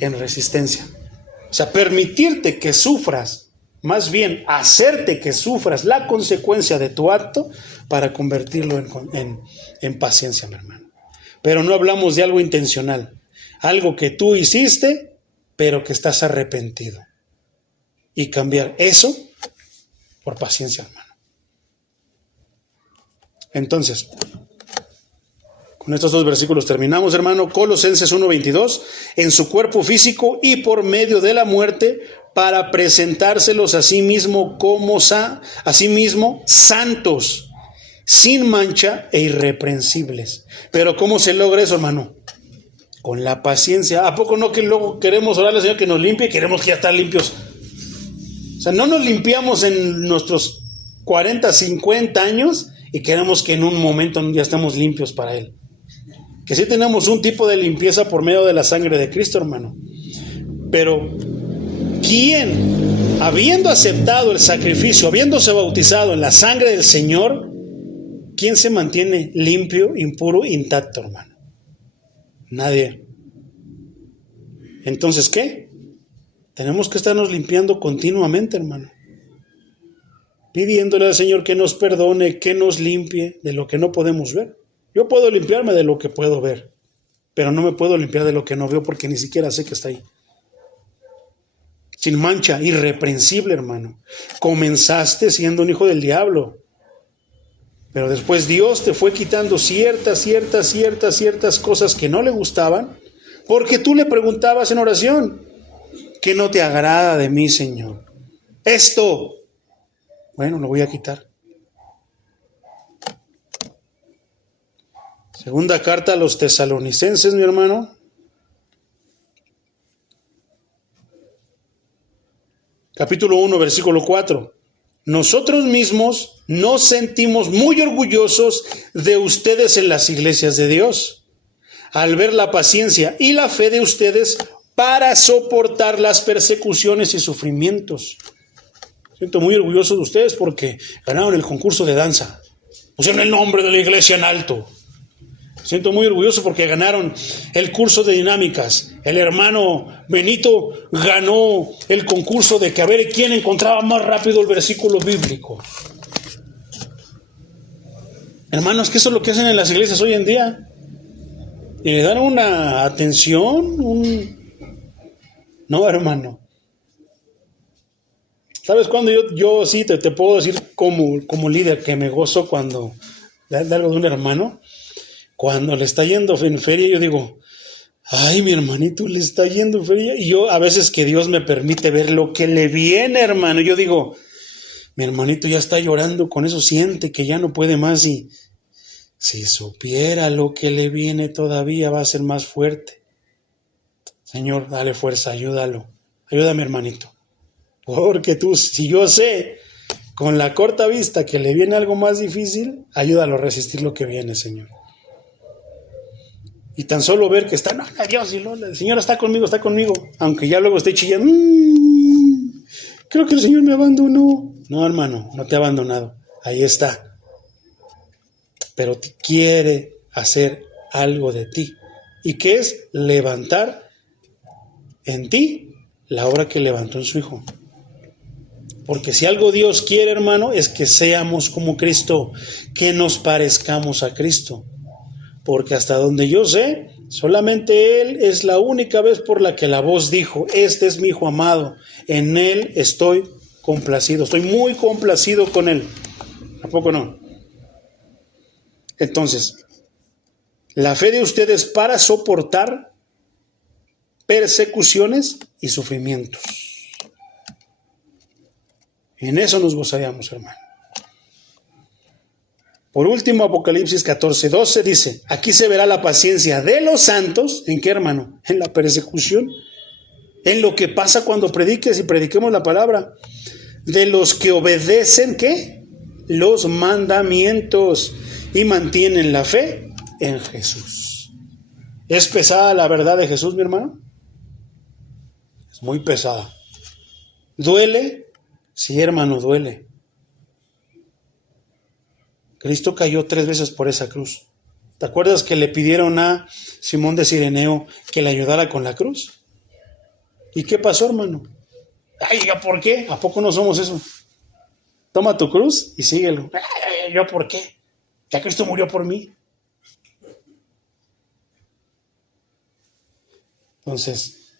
en resistencia. O sea, permitirte que sufras, más bien hacerte que sufras la consecuencia de tu acto para convertirlo en paciencia, mi hermano. Pero no hablamos de algo intencional. Algo que tú hiciste, pero que estás arrepentido. Y cambiar eso por paciencia, hermano. Entonces, con estos dos versículos terminamos, hermano. Colosenses 1:22, en su cuerpo físico y por medio de la muerte, para presentárselos a sí mismo santos, sin mancha e irreprensibles. Pero ¿cómo se logra eso, hermano? Con la paciencia. ¿A poco no que luego queremos orarle al Señor que nos limpie y queremos que ya estén limpios? O sea, no nos limpiamos en nuestros 40, 50 años y queremos que en un momento ya estemos limpios para Él. Que sí tenemos un tipo de limpieza por medio de la sangre de Cristo, hermano. Pero, ¿quién, habiendo aceptado el sacrificio, habiéndose bautizado en la sangre del Señor, quién se mantiene limpio, impuro, intacto, hermano? Nadie. Entonces, ¿qué? Tenemos que estarnos limpiando continuamente, hermano. Pidiéndole al Señor que nos perdone, que nos limpie de lo que no podemos ver. Yo puedo limpiarme de lo que puedo ver, pero no me puedo limpiar de lo que no veo porque ni siquiera sé que está ahí. Sin mancha, irreprensible, hermano. Comenzaste siendo un hijo del diablo, pero después Dios te fue quitando ciertas cosas que no le gustaban, porque tú le preguntabas en oración, ¿qué no te agrada de mí, Señor? esto. Bueno, lo voy a quitar. Segunda carta a los tesalonicenses, mi hermano. Capítulo 1, versículo 4. Nosotros mismos nos sentimos muy orgullosos de ustedes en las iglesias de Dios, al ver la paciencia y la fe de ustedes para soportar las persecuciones y sufrimientos. Siento muy orgulloso de ustedes porque ganaron el concurso de danza. Pusieron el nombre de la iglesia en alto. Siento muy orgulloso porque ganaron el curso de dinámicas. El hermano Benito ganó el concurso de que a ver quién encontraba más rápido el versículo bíblico. Hermanos, que eso es lo que hacen en las iglesias hoy en día. Y le dan una atención, No, hermano. ¿Sabes cuándo yo sí te puedo decir como líder que me gozo cuando de algo de un hermano? Cuando le está yendo en feria, yo digo, ay, mi hermanito le está yendo en feria. Y yo a veces que Dios me permite ver lo que le viene, hermano. Yo digo, mi hermanito ya está llorando, con eso siente que ya no puede más. Y si supiera lo que le viene todavía va a ser más fuerte. Señor, dale fuerza, ayúdalo. Ayúdame, hermanito. Porque si yo sé con la corta vista que le viene algo más difícil, ayúdalo a resistir lo que viene, Señor. Y tan solo ver que está, no, Dios, el Señor está conmigo, aunque ya luego esté chillando, creo que el Señor me abandonó. No, hermano, no te ha abandonado, ahí está. Pero quiere hacer algo de ti. ¿Y qué es? Levantar en ti la obra que levantó en su Hijo. Porque si algo Dios quiere, hermano, es que seamos como Cristo, que nos parezcamos a Cristo. Porque hasta donde yo sé, solamente Él es la única vez por la que la voz dijo, este es mi Hijo amado, en Él estoy complacido, estoy muy complacido con Él. ¿A poco no? Entonces, la fe de ustedes para soportar persecuciones y sufrimientos. En eso nos gozaríamos, hermano. Por último, Apocalipsis 14:12 dice, aquí se verá la paciencia de los santos. ¿En qué, hermano? En la persecución. En lo que pasa cuando prediques y prediquemos la palabra. De los que obedecen, ¿qué? Los mandamientos y mantienen la fe en Jesús. ¿Es pesada la verdad de Jesús, mi hermano? Es muy pesada. ¿Duele? Sí, hermano, duele. Cristo cayó 3 veces por esa cruz. ¿Te acuerdas que le pidieron a Simón de Cireneo que le ayudara con la cruz? ¿Y qué pasó, hermano? Ay, ¿yo por qué? ¿A poco no somos eso? Toma tu cruz y síguelo. Ay, ¿yo por qué? Ya Cristo murió por mí. Entonces,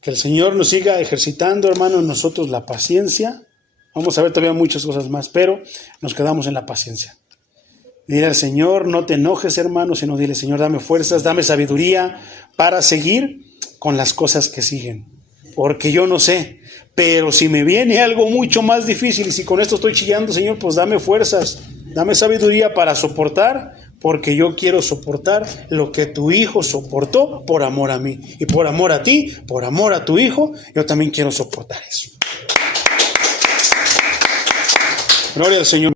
que el Señor nos siga ejercitando, hermano, en nosotros la paciencia. Vamos a ver todavía muchas cosas más, pero nos quedamos en la paciencia. Dile al Señor, no te enojes, hermano, sino dile, Señor, dame fuerzas, dame sabiduría para seguir con las cosas que siguen. Porque yo no sé, pero si me viene algo mucho más difícil y si con esto estoy chillando, Señor, pues dame fuerzas, dame sabiduría para soportar, porque yo quiero soportar lo que tu Hijo soportó por amor a mí. Y por amor a ti, por amor a tu Hijo, yo también quiero soportar eso. Gloria al Señor.